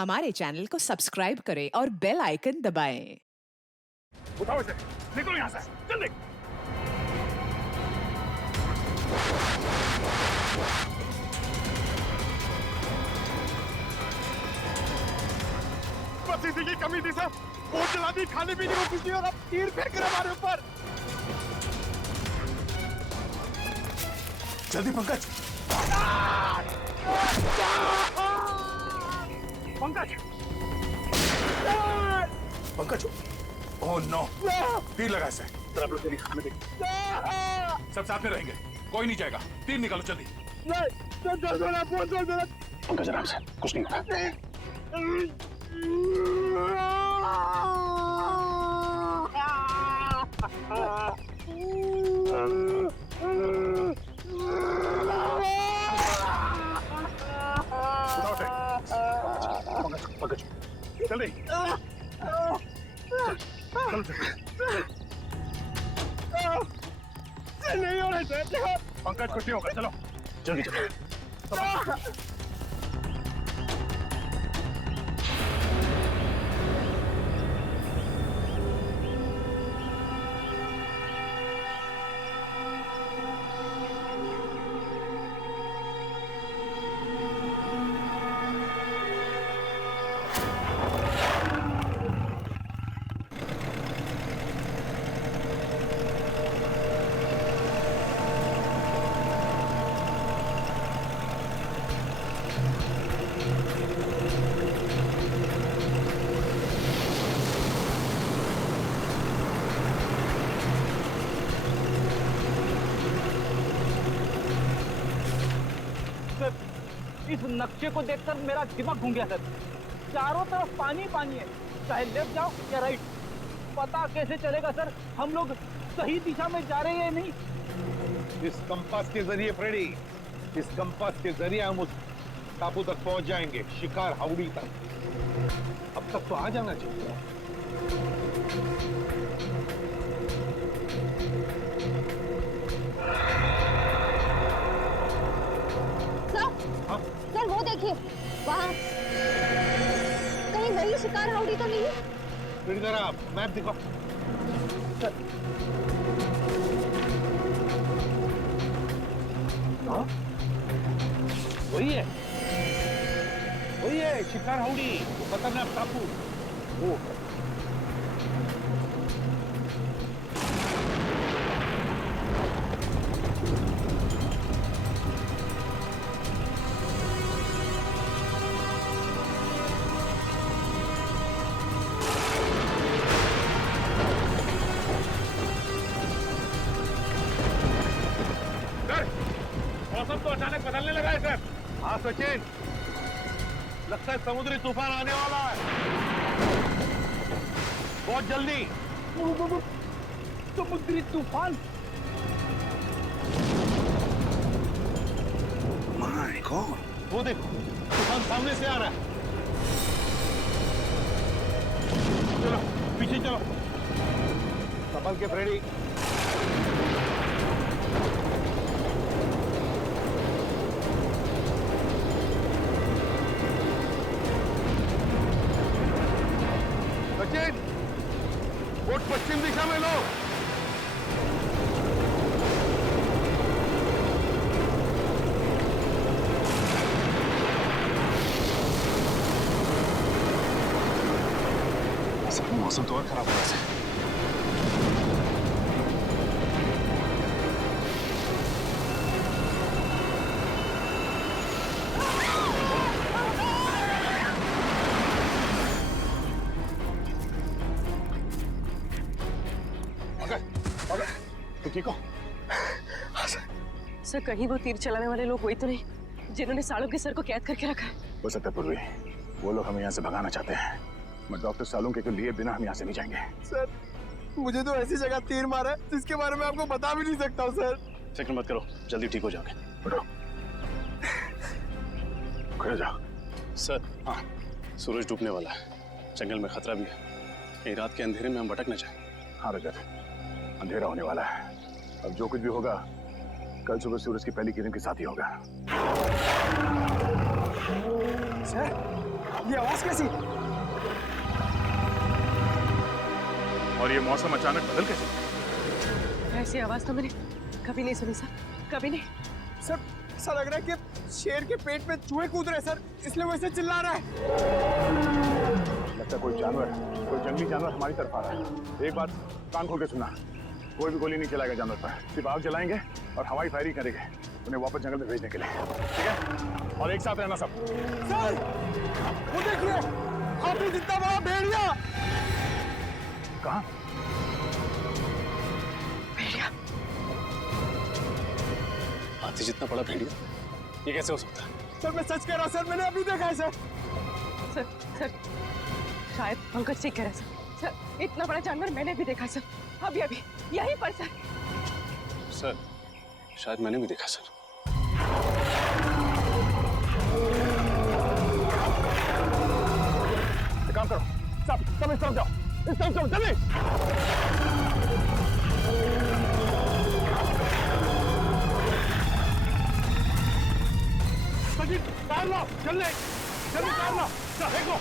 हमारे चैनल को सब्सक्राइब करें और बेल आइकन दबाएं। उठाओ इसे, निकलो यहाँ से, जल्दी। बस इसी की कमी थी सर। बोट चला दी, खाने पीने को कुछ नहीं और अब तीर फेंक रहे हमारे ऊपर। जल्दी पंकज। पंकज, पंकज, ओह नो, तीर लगा इसे। आप लोग जल्दी खाने देंगे। सब साथ में रहेंगे, कोई नहीं जाएगा। तीर निकालो जल्दी। पंकज आराम से, कुछ नहीं होगा। पंकज, जल्दी। नहीं हो रहा है पंकज, कुछ नहीं होगा, चलो जल्दी चलो। इस नक्शे को देखकर मेरा दिमाग घूम गया सर। चारों तरफ पानी पानी है, चाहे लेफ्ट जाओ या राइट, पता कैसे चलेगा सर हम लोग सही दिशा में जा रहे हैं या नहीं। इस कंपास के जरिए फ्रेडी, इस कंपास के जरिए हम उस टापू तक पहुंच जाएंगे, शिकार हाउड़ी तक। अब तक तो आ जाना चाहिए। सर वो देखिए वहाँ कहीं वही शिकार हाउड़ी तो नहीं? फ्रेडी जरा मैप दिखाओ। वही है शिकार हाउड़ी, वो खतरनाक टापू। वो मौसम तो अचानक बदलने लगा है सर। हाँ सचिन, लगता है समुद्री तूफान आने वाला है बहुत जल्दी। समुद्री तूफान? माय गॉड, वो देखो तूफान सामने से आ रहा है। चलो पीछे चलो, संभल के फ्रेडी। सचिन, बोट पश्चिम दिशा में लो। मौसम तो और खराब हो रहा है। तो ठीक हो? सर कहीं वो तीर चलाने वाले लोग वही तो नहीं जिन्होंने सालों के सर को कैद करके रखा है? हो सकता है पूर्वी, वो लोग हमें यहाँ से भगाना चाहते हैं, मगर डॉक्टर सालों के लिए बिना हम यहाँ से नहीं जाएंगे। सर मुझे तो ऐसी जगह तीर मारा है जिसके बारे में आपको बता भी नहीं सकता हूँ सर। फिक्र मत करो, जल्दी ठीक हो जाओगे। उठो, खड़े जाओ। सर, हाँ, सूरज डूबने वाला है, जंगल में खतरा भी है, कहीं रात के अंधेरे में हम भटक न जाएं। हाँ रजत, अंधेरा होने वाला है। अब जो कुछ भी होगा कल सुबह सूरज की पहली किरण के साथ ही होगा। सर ये आवाज कैसी? और ये मौसम अचानक बदल कैसे? ऐसी आवाज तो मैंने कभी नहीं सुनी सर, कभी नहीं। सर ऐसा लग रहा है कि शेर के पेट में चूहे कूद रहे सर, इसलिए वो ऐसे चिल्ला रहा है। लगता है कोई जानवर, कोई जंगली जानवर हमारी तरफ आ रहा है। एक बात कान खोल के सुनना, कोई भी गोली नहीं चलाएगा जानवर पर, सिर्फ आग जलाएंगे और हवाई फायरिंग करेंगे उन्हें वापस जंगल में भेजने के लिए, ठीक है? और एक साथ रहना सब। सर वो देखिए, हाथी जितना बड़ा भेड़िया। कहाँ? हाथी जितना बड़ा भेड़िया, ये कैसे हो सकता है? सर मैं सच कह रहा हूँ सर, मैंने अभी देखा है सर। सर शायद पंकज सिंह कह रहा है सर, इतना बड़ा जानवर मैंने भी देखा सर, अभी अभी यहीं पर सर। सर शायद मैंने भी देखा सर। एक काम करो, सब इस तरफ जाओ, इस तरफ जाओ, जल्दी। कार लो, जल्दी कार लो, देखो,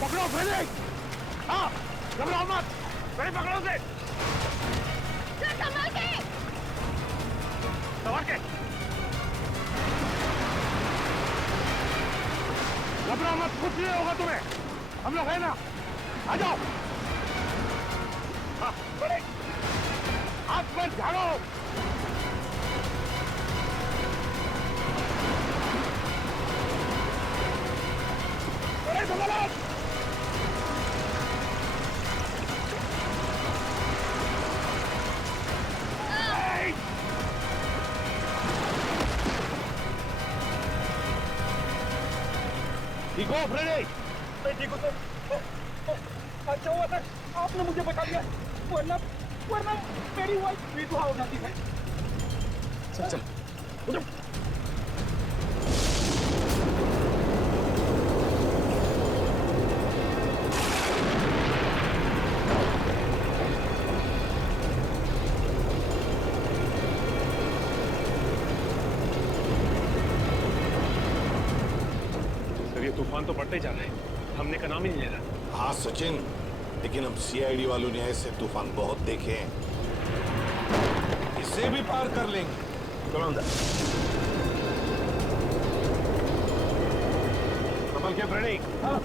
पकड़ो फ्रेडी। हाँ, घबराओ मत, फ्रेडी पकड़ो उसे। संभाल के। घबराओ मत, कुछ नहीं होगा तुम्हें, हम लोग है ना, आ जाओ। हाँ, फ्रेडी, हाथ पर झाड़ो। ठीक हो फ्रेडी? मैं ठीक हूँ सर। अच्छा हुआ सर आपने मुझे बता दिया, वरना मेरी वाइफ विधवा हो जाती है। चल उठो। तूफान तो बढ़ते जा रहे हैं, हमने का नाम ही नहीं ले रहा। हाँ सचिन, लेकिन हम सीआईडी वालों ने ऐसे तूफान बहुत देखे हैं, इसे भी पार कर लेंगे। चलो अंदर। संभल के फ्रेडी। हाँ।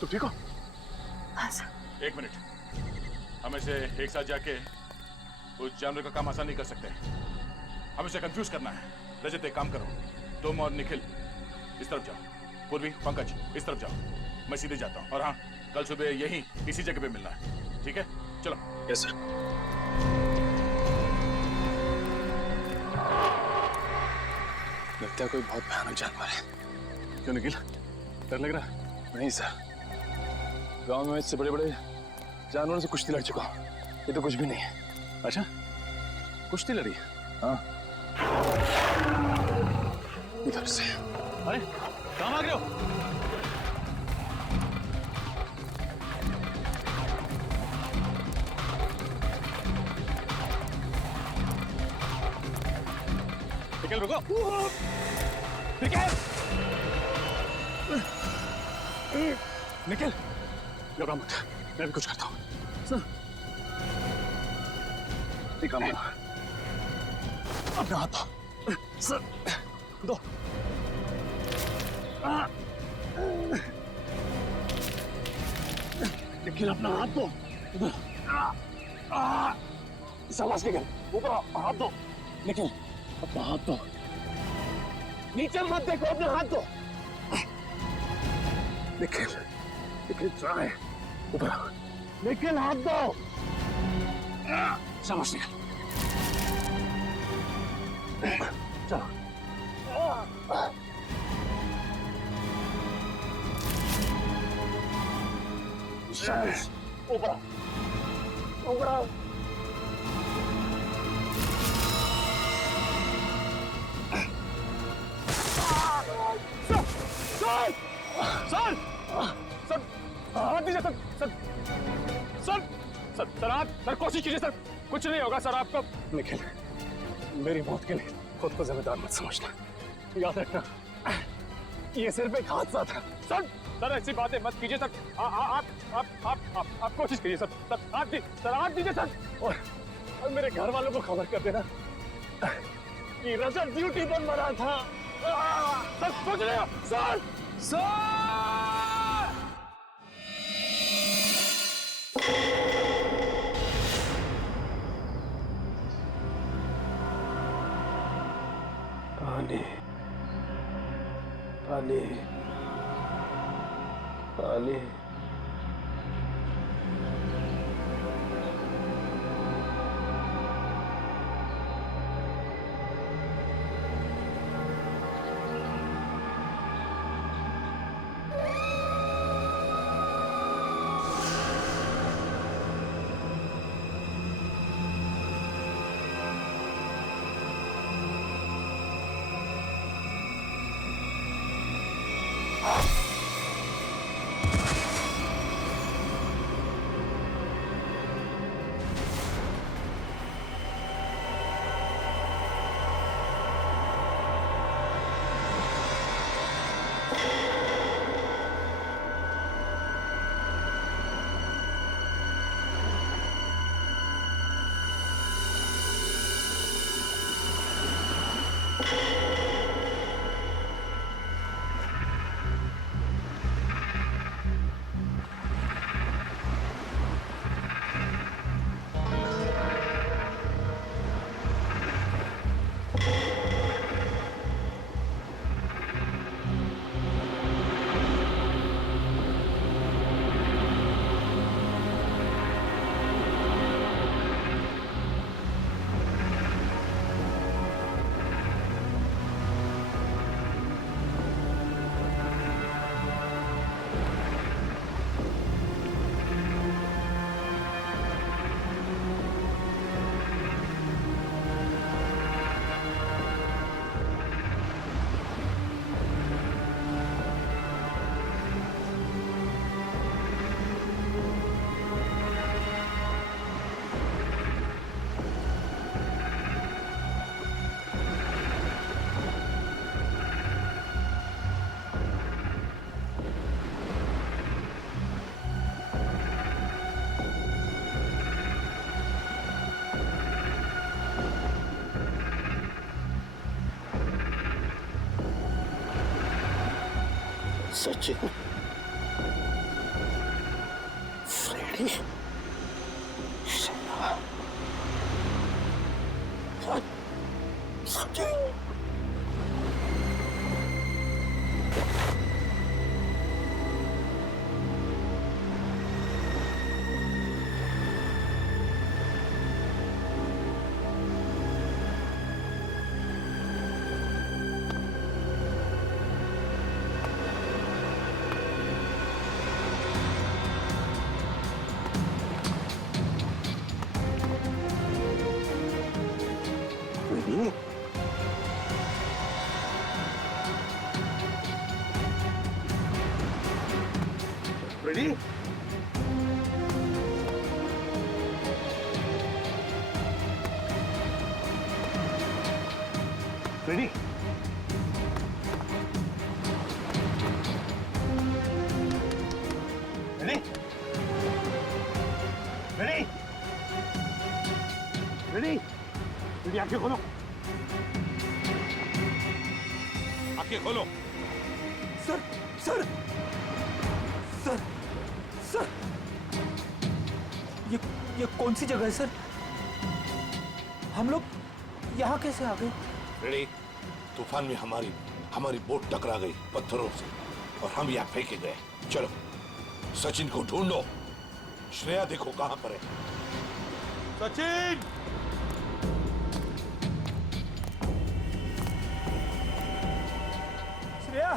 तुम ठीक हो? हाँ सर। एक मिनट, हम इसे एक साथ जाके उस जानवर का काम आसान नहीं कर सकते, हम इसे कंफ्यूज करना है। रजत एक काम करो, तुम और निखिल इस तरफ जाओ, पूर्वी पंकज इस तरफ जाओ, मैं सीधे जाता हूँ। और हाँ, कल सुबह यहीं इसी जगह पे मिलना है, ठीक है? चलो। Yes sir. लगता है कोई बहुत भयानक जानवर है। क्यों निखिल, डर लग रहा? नहीं सर, गांव में इससे बड़े बड़े जानवरों से कुश्ती लड़ चुका हूं, ये तो कुछ भी नहीं है। अच्छा, कुश्ती लड़ी? हाँ, इधर से। अरे कहाँ भाग रहे हो? निकल, रुको। निखिल, घबरा मत, मैं भी कुछ करता हूँ। जल्दी काम करो। अपना हाथ दो सर, दो। निखिल अपना हाथ दो, शाबाश निखिल, ऊपर हाथ दो। निखिल अपना हाथ दो, नीचे मत देखो, अपना हाथ दो। निखिल निखिल ट्राई, ऊपर आओ। निखिल हाथ दो, शाबाश निखिल, चलो। शाबाश, ऊपर ऊपर आओ। सर हाथ दीजिए सर, आप सर कोशिश कीजिए सर, कुछ नहीं होगा सर आपको। निखिल मेरी मौत के लिए खुद को जिम्मेदार मत समझना, याद रखना ये सिर्फ एक हादसा था। सर ऐसी बातें मत कीजिए सर, आप कोशिश कीजिए सर, हाथ दीजिए सर। और मेरे घर वालों को खबर कर देना कि रजत ड्यूटी पर मरा था। सर कुछ नहीं हो सर। पानी पानी पानी, Sachin, Freddie, Sachin. Ready? Ready? Ready? Ready? Ready ready, आंखें खोलो। आंखें खोलो। सर सर सर सर, ये कौन सी जगह है सर? हम लोग यहाँ कैसे आ गए? रेडी, तूफान में हमारी बोट टकरा गई पत्थरों से और हम यहाँ फेंके गए। चलो सचिन को ढूंढो। श्रेया देखो कहां पर है। सचिन! श्रेया,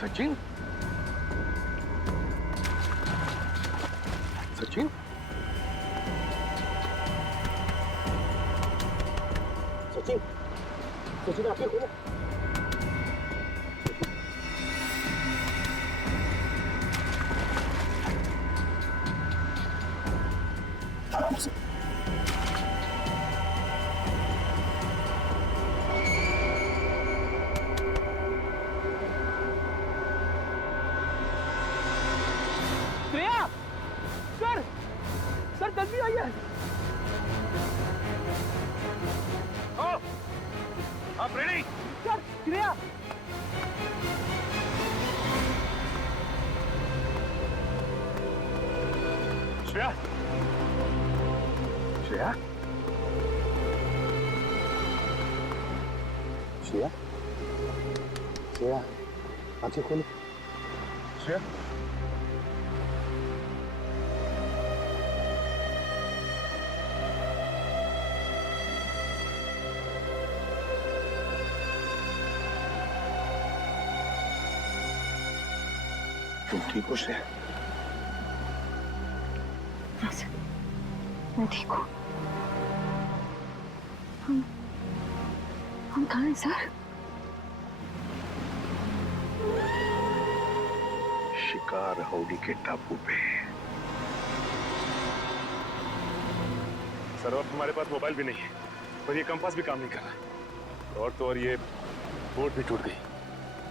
सचिन, सचिन, सचिन, सचिन आंखें खोलो। श्रेया, सर सर जल्दी आइए। आप रेडी? सर श्रेया, श्रेया, श्रेया, श्रेया, श्रेया, आंखें खोलो। श्रेया, तुम ठीक हो श्रेया? हाँ सर, मैं ठीक हूँ। हम कहाँ हैं सर? शिकार हाउडी के टापू पे। सर अब हमारे पास मोबाइल भी नहीं है और ये कंपास भी काम नहीं कर रहा, और तो और ये बोट भी टूट गई।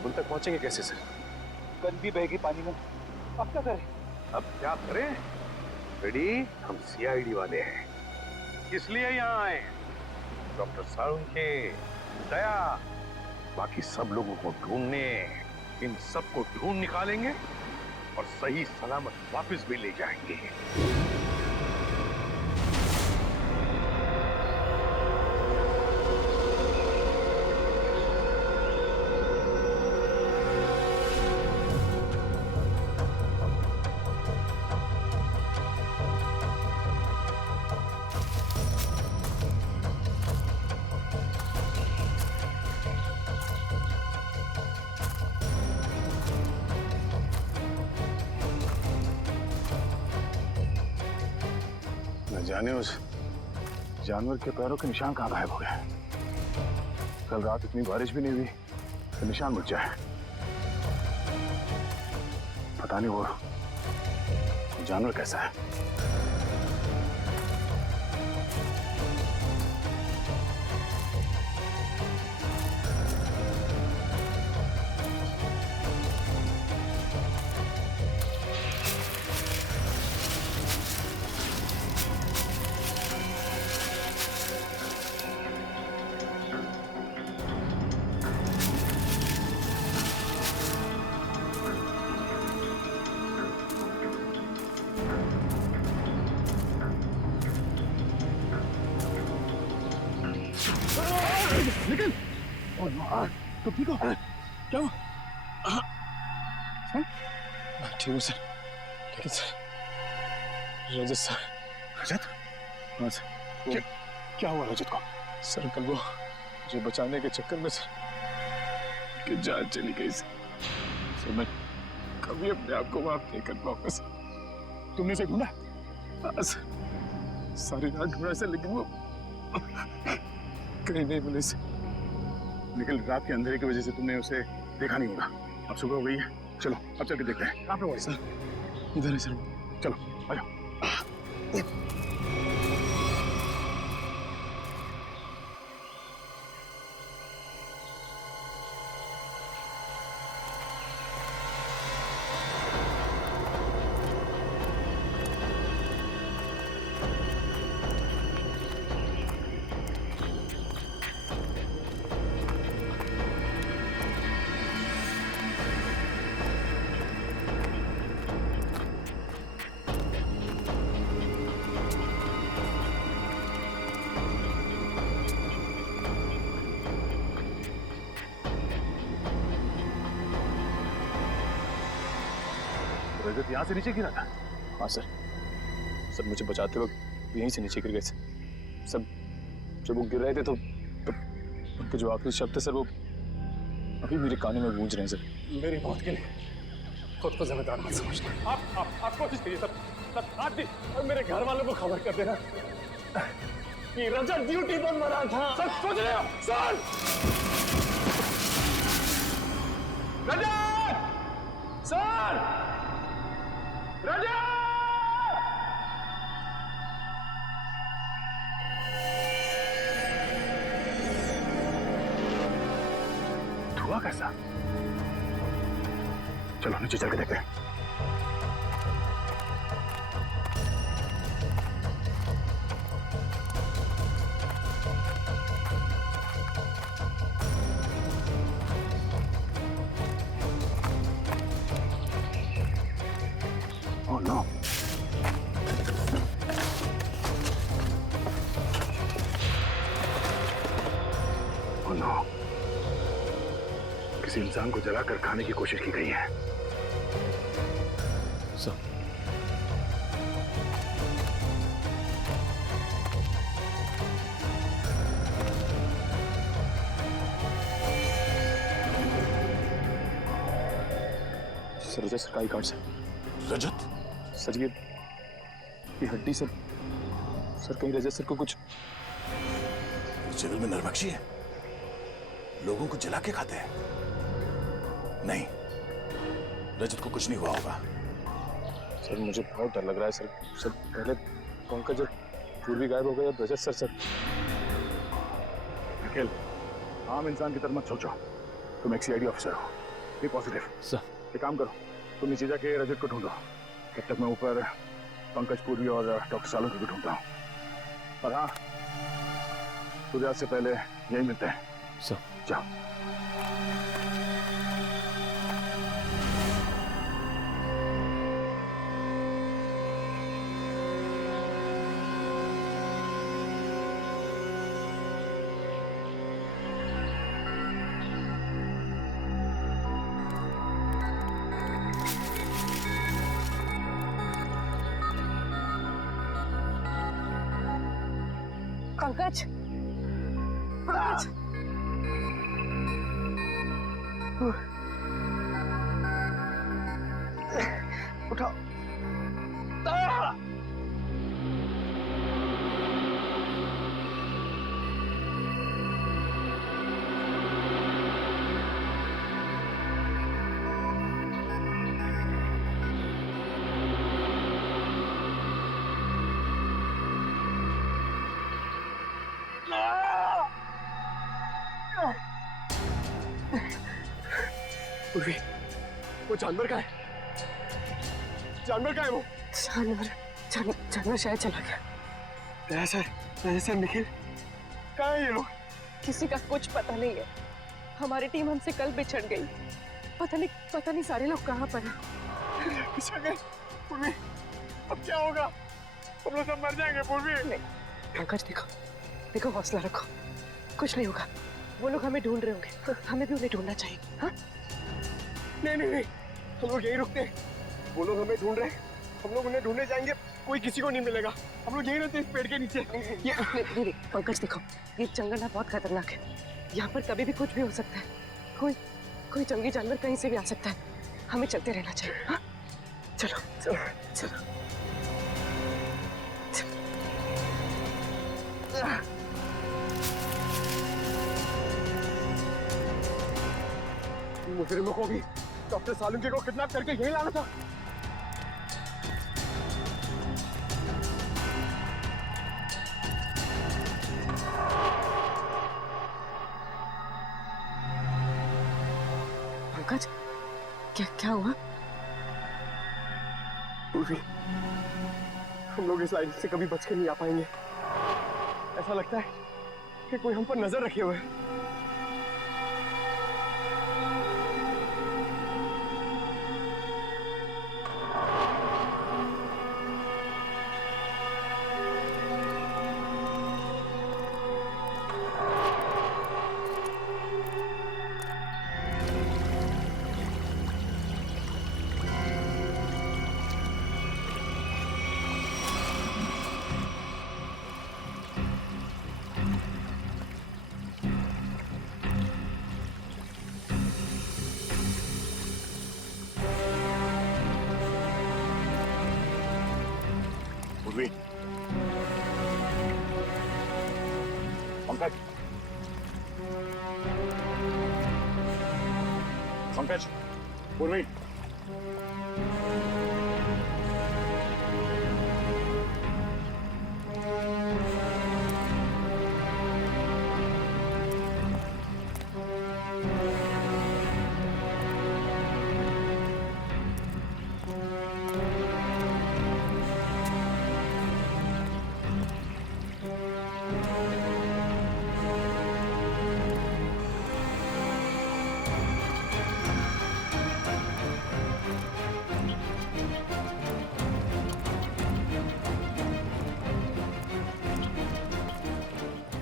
उन तक पहुंचेंगे कैसे सर? गन भी बहेगी पानी में। अब क्या करें? अब क्या करें? रेडी, हम सीआईडी वाले हैं, इसलिए यहाँ आए। डॉक्टर साळुंखे, दया, बाकी सब लोगों को ढूंढने, इन सबको ढूंढ निकालेंगे और सही सलामत वापस भी ले जाएंगे। न जाने उस जानवर के पैरों के निशान कहाँ गायब हो गए। कल रात इतनी बारिश भी नहीं हुई तो निशान मुझ जाए। पता नहीं वो जानवर कैसा है। निकल। तो ठीक हो? क्या हुआ? ठीक हूँ सर, लेकिन सर रजत सर। रजत? हाँ सर। क्या हुआ रजत को? सर कल वो मुझे बचाने के चक्कर में सर कि जान चली गई सर। मैं कभी अपने आप को माफ नहीं कर पाऊंगा सर। तुमने उसे ढूंढा? हाँ सर, सारी रात ढूंढा सर, लेकिन वो कहीं नहीं मिले सर। निकल, रात के अंधेरे की वजह से तुमने उसे देखा नहीं होगा। अब सुबह हो गई है, चलो अब चल के देखते हैं। कहाँ पे हुआ सर? इधर है सर। चलो आ जाओ। रजत यहाँ से नीचे गिरा था? हाँ सर, सर मुझे बचाते वक्त यहीं से नीचे गिर गए सर। सब जब वो गिर रहे थे तो उनके जो आखिरी शब्द थे सर वो अभी मेरे कानों में गूंज रहे हैं सर। मेरी मौत के लिए खुद को जिम्मेदार मत समझना। आप कोशिश करिए सर, आप भी और मेरे घर वालों को खबर कर देना कि रजत ड्यूटी पर मरा था। सर सोच रहे हो? सर रजत! सर रजत! धुआं कैसा? चलो नीचे चल के देखते हैं। Oh no! Oh no! किसी इंसान को जलाकर खाने की कोशिश की गई है। सर सर रजत सरकारी कार्ड से। रजत? सर ये हड्डी सर कहीं रजत सर को कुछ। इस जंगल में नरभक्षी है, लोगों को जला के खाते हैं। नहीं, रजत को कुछ नहीं हुआ होगा। सर मुझे बहुत डर लग रहा है सर। सर पहले पंकज जब पूर्वी गायब हो गया रजत सर निखिल, आम इंसान की तरह मत सोचो। तुम एक सीआईडी ऑफिसर हो, बी पॉजिटिव। सर एक काम करो, तुम नीचे जाके रजत को ढूंढो, तब तक मैं ऊपर पंकज पूर्वी और डॉक्टर सालों को भी ढूंढता हूँ। और हाँ, सूर्यास्त से पहले यही मिलते हैं। सर जाओ। पंकज, पंकज, उठाओ। पूर्वी, वो जानवर का है? जानवर का है वो? जानवर शायद चला गया। सर निखिल, कहाँ है ये लोग? किसी का कुछ पता नहीं है। हमारी टीम हमसे कल बिछड़ गई। पता नहीं सारे लोग कहाँ पर हैं। बिछड़ गए? पूर्वी, अब क्या होगा? हम लोग सब मर जाएंगे पूर्वी। नहीं, पंकज देखो हौसला रखो, कुछ नहीं होगा। वो लोग हमें ढूंढ रहे होंगे, हमें भी उन्हें ढूंढना चाहिए। हाँ? नहीं, हम लोग यही रुकते हैं। वो लोग हमें ढूंढ रहे हैं, हम लोग उन्हें ढूंढने जाएंगे, कोई किसी को नहीं मिलेगा। हम लोग यही रहते हैं इस पेड़ के नीचे। नहीं, पंकज देखो, ये जंगल ना बहुत खतरनाक है। यहाँ पर कभी भी कुछ भी हो सकता है। कोई जंगली जानवर कहीं से भी आ सकता है। हमें चलते रहना चाहिए। हाँ? चलो। मुजरिमों को भी डॉक्टर सालुंके को किडनैप करके यही लाना था। पंकज, क्या हुआ? पूर्वी, हम लोग इस लाइन से कभी बच के नहीं आ पाएंगे। ऐसा लगता है कि कोई हम पर नजर रखे हुए है। पूर्वी, पंकज, पंकज, पूर्वी,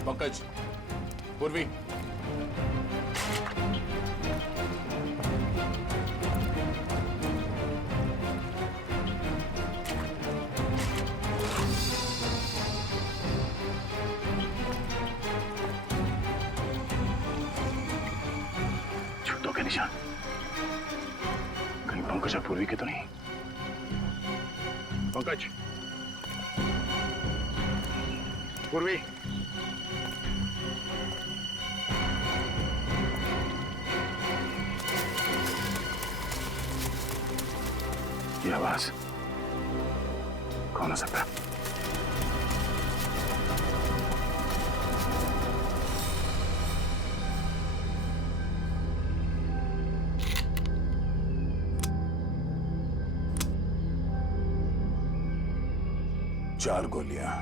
पंकज, पूर्वी, जूतों के निशान कहीं पंकज और पूर्वी के तो नहीं। पंकज, पूर्वी, ये आवाज कौन हो सकता है? चार गोलियां।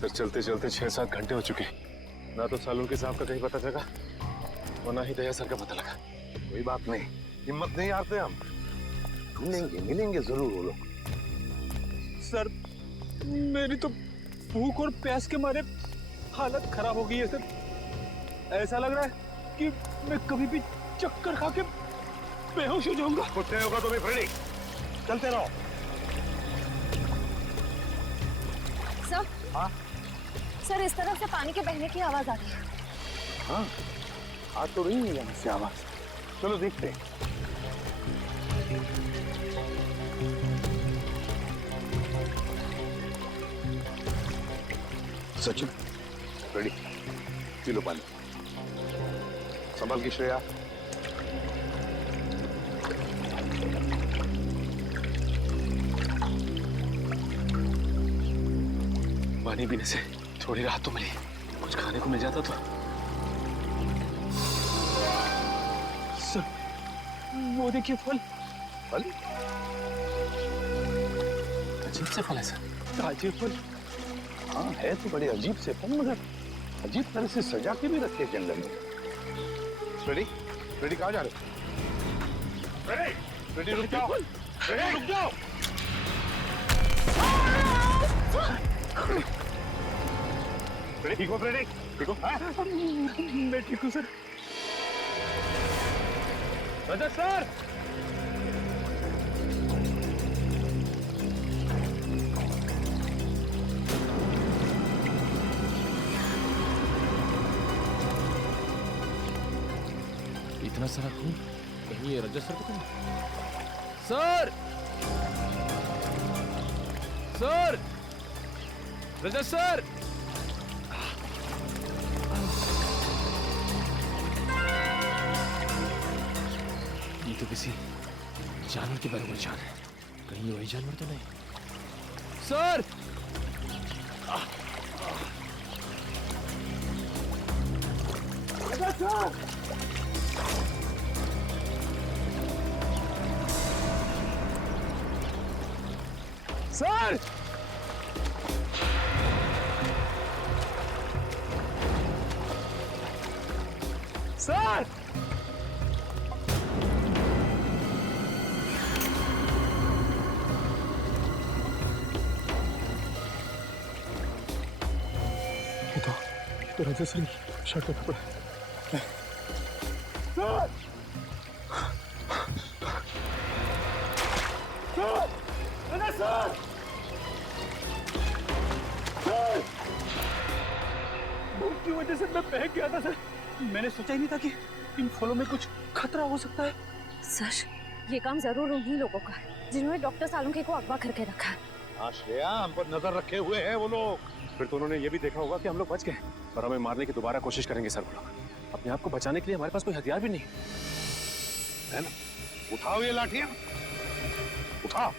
सर चलते चलते 6-7 घंटे हो चुके। ना तो सालून के साहब का कहीं पता चला और ना ही दया सर का पता लगा। कोई बात नहीं, हिम्मत नहीं हारते हम, ढूंढेंगे, मिलेंगे जरूर वो लोग। सर मेरी तो भूख और प्यास के मारे हालत खराब हो गई है सर। ऐसा लग रहा है कि मैं कभी भी चक्कर खा के बेहोश हो जाऊंगा। कुछ नहीं होगा तुम्हें फ्रेडी, चलते रहो। सर, हाँ सर इस तरफ से पानी के बहने की आवाज आ रही है। हाँ, आ तो रही है यहाँ से आवाज। चलो देखते हैं। सचिन, रेडी, पी लो पानी। संभाल की श्रेया। पानी पीने से थोड़ी राहत तो मिली, कुछ खाने को मिल जाता तो। सर वो देखिए फल। फल? अजीब से फल है सर। ताजे फल। हाँ है तो बड़े अजीब से फल, मगर अजीब तरह से सजा के भी रखे जंगल में। रेडी, रेडी कहाँ जा रहे हो? रेडी, रेडी रुक जाओ, रेडी रुक जाओ। रेडी, ठीक हो फ्रेडी? ठीक हो? हाँ? मैं ठीक हूँ सर। रजत सर, इतना सारा खून, कहीं ये रजत सर को नहीं? सर, सर, रजत सर, ये तो किसी जानवर के बारे में जान है, कहीं ये वही जानवर तो नहीं? सर, सर सर ये तो राजेश्वरी शर्ट का कपड़ा है। सर सर अरे सर सर भूख की वजह से मैं बहक गया था सर। मैंने सोचा ही नहीं था कि इन फलों में कुछ खतरा हो सकता है। सर ये काम जरूर उन्हीं लोगों का है जिन्होंने डॉक्टर सालुंखे को अगवा करके रखा है। हाँ श्रेया, हम पर नजर रखे हुए हैं वो लोग। फिर तो उन्होंने ये भी देखा होगा कि हम लोग बच गए और हमें मारने की दोबारा कोशिश करेंगे सर। वो लोग अपने आप को बचाने के लिए हमारे पास कोई हथियार भी नहीं है ना? उठाओ ये लाठियां, उठाओ।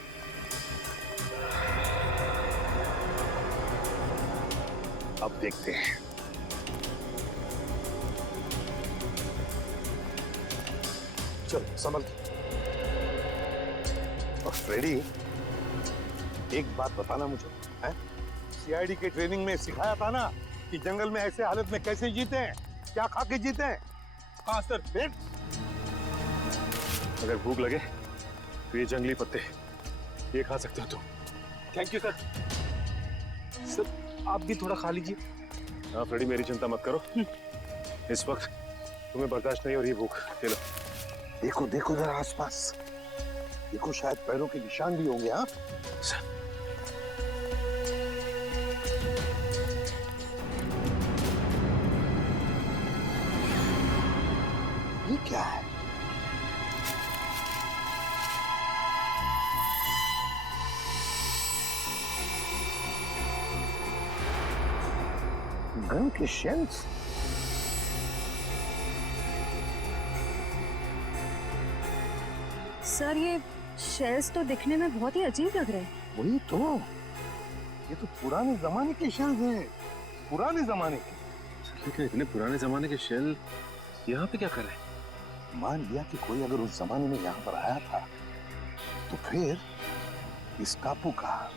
अब देखते हैं। चलो संभल के। और फ्रेडी, एक बात बताना मुझे, है? सीआईडी के ट्रेनिंग में सिखाया था ना कि जंगल में ऐसे हालत में कैसे जीते हैं, क्या खा के जीते हैं? हाँ सर। फिर अगर भूख लगे तो ये जंगली पत्ते ये खा सकते हो तुम। Thank you sir. सर आप भी थोड़ा खा लीजिए। हाँ फ्रेडी, मेरी चिंता मत करो। इस वक्त तुम्हें बर्दाश्त नहीं हो रही भूख। ये लो। देखो देखो जरा आसपास, देखो शायद पैरों के निशान भी होंगे। हाँ ये क्या है? गन के शेल्स? सर ये शेल्स तो दिखने में बहुत ही अजीब लग रहे हैं। वही तो, ये तो पुराने जमाने के शेल्स हैं, पुराने जमाने के। लेकिन इतने पुराने जमाने के शेल यहाँ पे क्या कर रहे हैं? मान लिया कि कोई अगर उस जमाने में यहाँ पर आया था, तो फिर इस टापू का,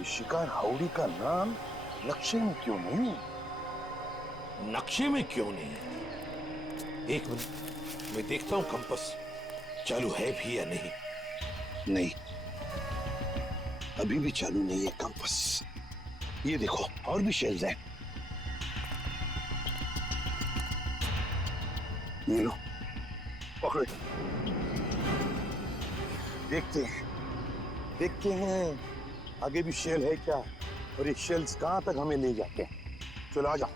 इस शिकार हाउड़ी का नाम नक्शे में क्यों नहीं? नक्शे में क्यों नहीं? एक मिनट, मैं देखता हूं कंपास चालू है भी या नहीं। नहीं, अभी भी चालू नहीं है कंपास। ये देखो और भी शेल्स हैं। ये लो, पकड़ो। देखते हैं आगे भी शेल है क्या, और ये शेल्स कहां तक हमें ले जाते हैं। चलो आ जाओ।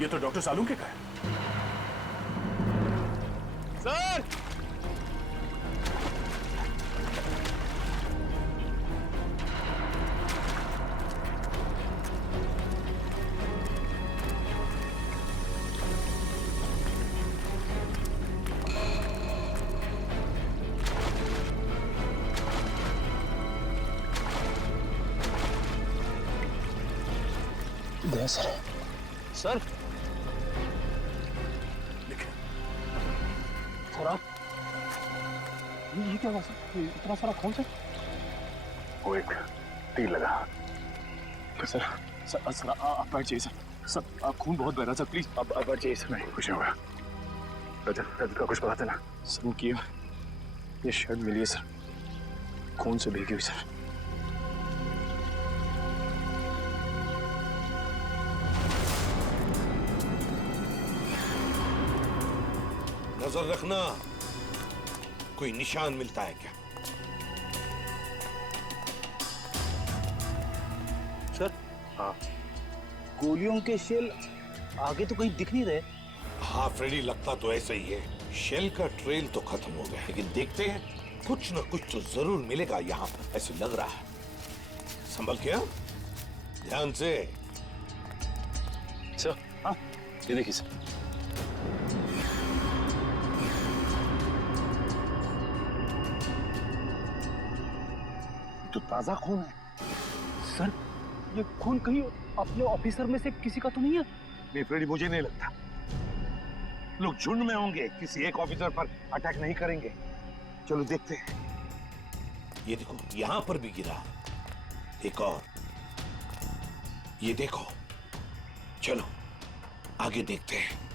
ये तो डॉक्टर सालुंखे का है। Sir sir? सर सर आप ये क्या हुआ सर? इतना सारा खून सर? वो एक तीर लगा। सर सर सर आप बैठ जाइए सर। सर आप खून बहुत बह रहा सर, प्लीज आप बैठ जाइए सर। नहीं कुछ नहीं होगा। रजत का कुछ पता चला? सर की ये शर्ट मिली है सर, खून से भीगी हुई सर। नजर रखना, कोई निशान मिलता है क्या? सर हाँ, गोलियों के शेल आगे तो कहीं दिख नहीं रहे। हाँ फ्रेडी, लगता तो ऐसा ही है। शेल का ट्रेल तो खत्म हो गया, लेकिन देखते हैं कुछ न कुछ तो जरूर मिलेगा यहाँ पर, ऐसे लग रहा है। संभल के, ध्यान से। सर हाँ, ये देखिए सर। तो ताजा खून है। सर ये खून कहीं अपने ऑफिसर में से किसी का तो नहीं है? नहीं फ्रेडी, मुझे नहीं लगता। लोग झुंड में होंगे, किसी एक ऑफिसर पर अटैक नहीं करेंगे। चलो देखते हैं। ये देखो, यहां पर भी गिरा है एक और। ये देखो, चलो आगे देखते हैं।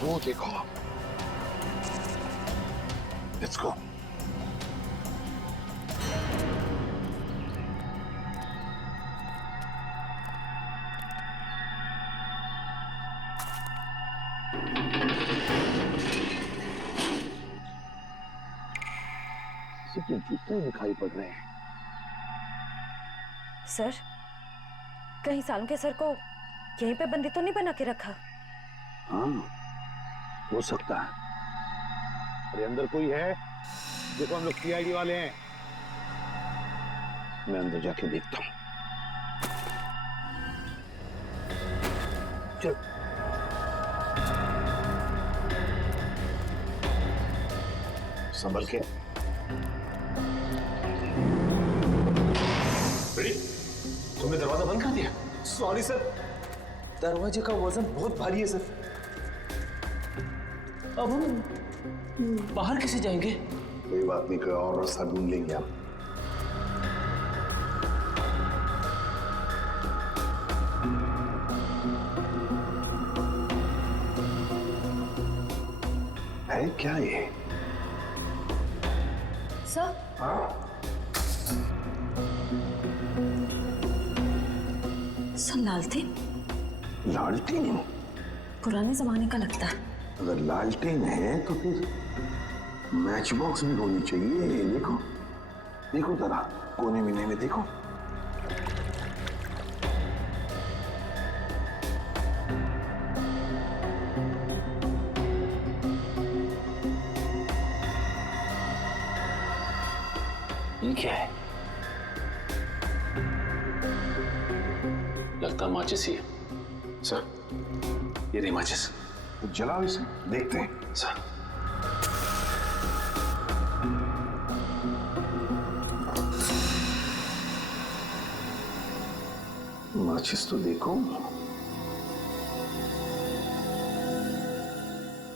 वो देखो। Let's go. के जूते दिखाई पड़ रहे हैं। सर कहीं सालम के सर को यहीं पे बंदी तो नहीं बना के रखा? हाँ हो सकता है। अरे अंदर कोई है? देखो हम लोग सीआईडी वाले हैं। मैं अंदर जाके देखता हूँ। चल। संभल के। तुमने दरवाजा बंद कर दिया? सॉरी सर, दरवाजे का वजन बहुत भारी है सर। अब हम बाहर कैसे जाएंगे? कोई बात नहीं, कोई और रास्ता ढूंढ लेंगे हम। है क्या ये? सर हाँ? सर लालटेन? लालटेन? पुराने जमाने का लगता है। अगर लालटेन है तो फिर मैच बॉक्स भी होनी चाहिए। देखो देखो जरा कोने मीने में देखो। ये क्या है? लगता माचिस ही है। सर ये नहीं माचिस। तो जलाओ इसे, देखते हैं। सर माचिस तो देखो।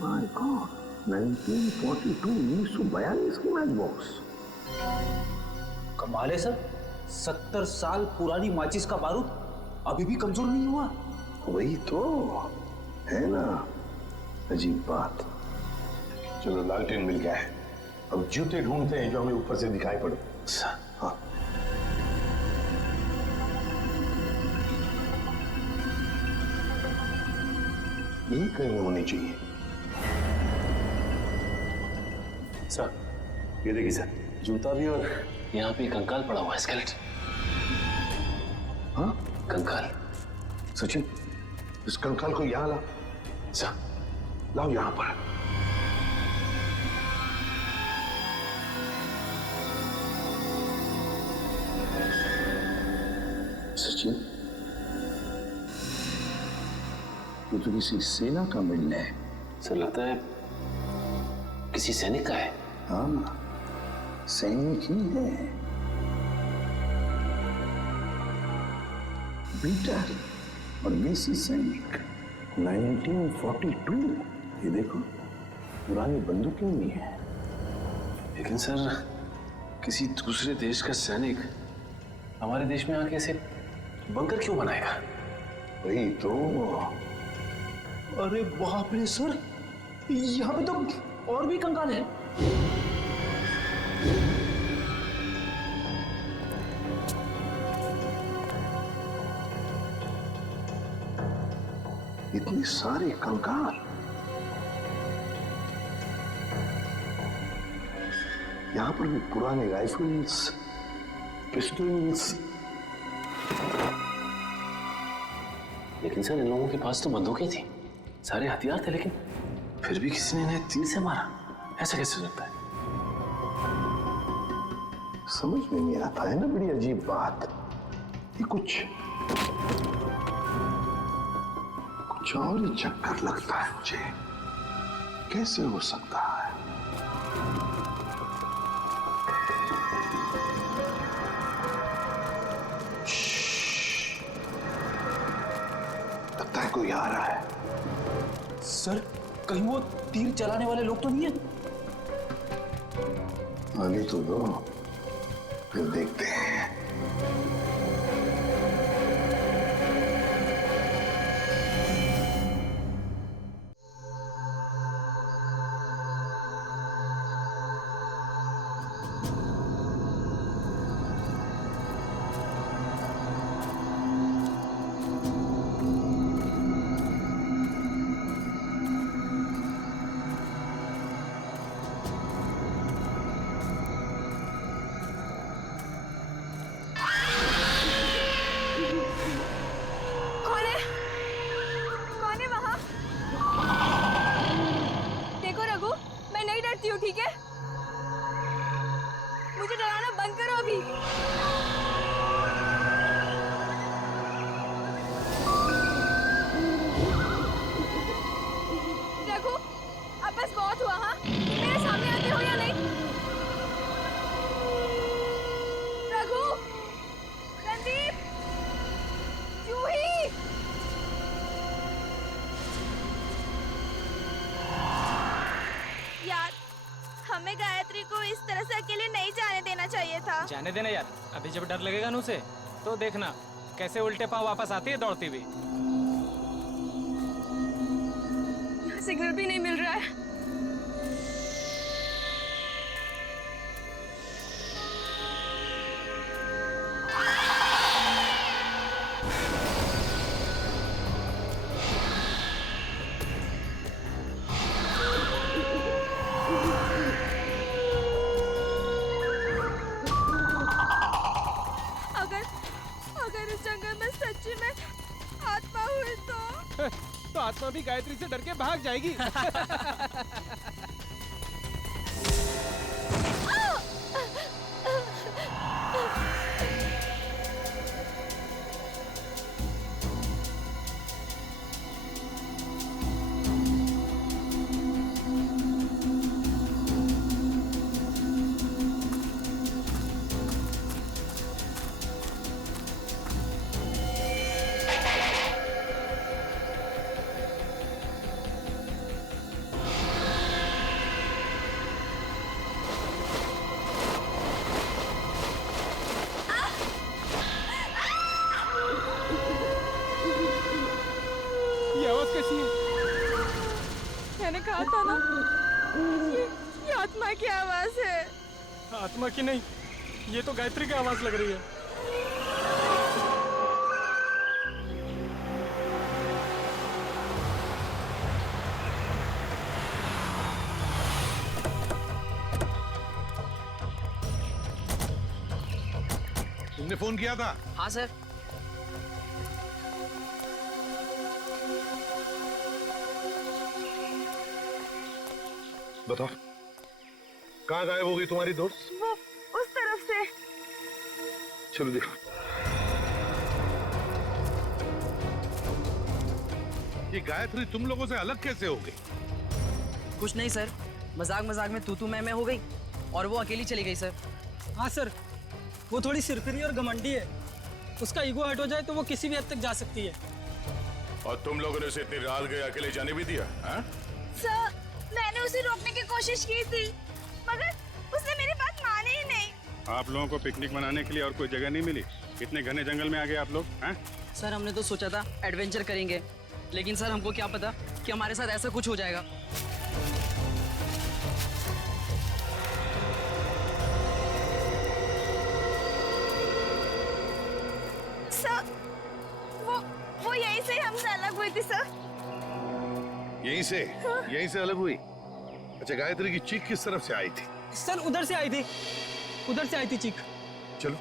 माय गॉड, 1942 1942 की मैच बॉक्स। कमाल है सर, 70 साल पुरानी माचिस का बारूद अभी भी कमजोर नहीं हुआ। वही तो है ना, अजीब बात। चलो लालटेन मिल गया है, अब जूते ढूंढते हैं जो हमें ऊपर से दिखाई पड़े। हाँ यही कहीं होनी चाहिए। सर ये देखिए सर, जूता भी और यहाँ पे कंकाल पड़ा हुआ है, स्केलेटन। हाँ कंकाल। सचिन, इस कंकाल को यहाँ ला। सर लाओ यहाँ पर। सचिन, ये तो किसी सेना का मिलना है। सर लगता है किसी सैनिक का है? हाँ, सैनिक ही है। पीटर और मेसी सैनिक 1942। ये देखो, पुरानी बंदूकें भी हैं। लेकिन सर, किसी दूसरे देश का सैनिक हमारे देश में आके ऐसे बंकर क्यों बनाएगा? वही तो। अरे बाप रे सर, यहाँ पे तो और भी कंकाल है। इतने सारे कंकाल। यहाँ पर भी पुराने राइफल्स, पिस्टल्स। लेकिन सर, इन लोगों के पास तो बंदूकें थी, सारे हथियार थे, लेकिन फिर भी किसी ने इन्हें तीर से मारा। ऐसा कैसे हो सकता है? समझ में नहीं आता है ना, बड़ी अजीब बात। ये कुछ और ही चक्कर लगता है मुझे। कैसे हो सकता है? लगता है कोई आ रहा है। सर, कहीं वो तीर चलाने वाले लोग तो नहीं है? आगे तो दो, फिर देखते हैं। ठीक है, मुझे डराना बंद करो अभी। रघु, अब बस बहुत हुआ। हाँ, मेरे सामने आते हो या नहीं? रघु, रणदीप, जूही। यार, हमें गायत्री को इस तरह से अकेले नहीं जाने देना चाहिए था। जाने देना यार, अभी जब डर लगेगा ना उसे, तो देखना कैसे उल्टे पांव वापस आती है दौड़ती हुई। यहाँ सिग्नल भी नहीं मिल रहा है। अगर इस जंगल में सच्ची में आत्मा हुई तो आत्मा भी गायत्री से डर के भाग जाएगी। मैंने कहा था ना, ये आत्मा की आवाज है। आत्मा की नहीं, ये तो गायत्री की आवाज लग रही है। तुमने फोन किया था? हाँ सर। बताओ, कहाँ गायब हो गई तुम्हारी दोस्त? वो उस तरफ से। चलो देखो। ये गायत्री तुम लोगों से अलग कैसे हो गई? कुछ नहीं सर, मजाक मजाक में तू मैं हो गई और वो अकेली चली गई सर। हाँ सर, वो थोड़ी सिरफिरी और घमंडी है। उसका ईगो हट हो जाए तो वो किसी भी हद तक जा सकती है। और तुम लोगों ने उसे इतनी रात गए अकेले जाने भी दिया? हाँ? सर, मैंने उसे रोकने की कोशिश की थी, मगर उसने मेरी बात मानी ही नहीं। आप लोगों को पिकनिक मनाने के लिए और कोई जगह नहीं मिली? इतने घने जंगल में आ गए आप लोग? हैं? सर हमने तो सोचा था एडवेंचर करेंगे, लेकिन सर हमको क्या पता कि हमारे साथ ऐसा कुछ हो जाएगा। सर, वो यहीं से हमसे अलग हुई थी सर। यहीं से अलग हुई? अच्छा, गायत्री की चीख किस तरफ से आई थी? सर उधर से आई थी चीख। चलो।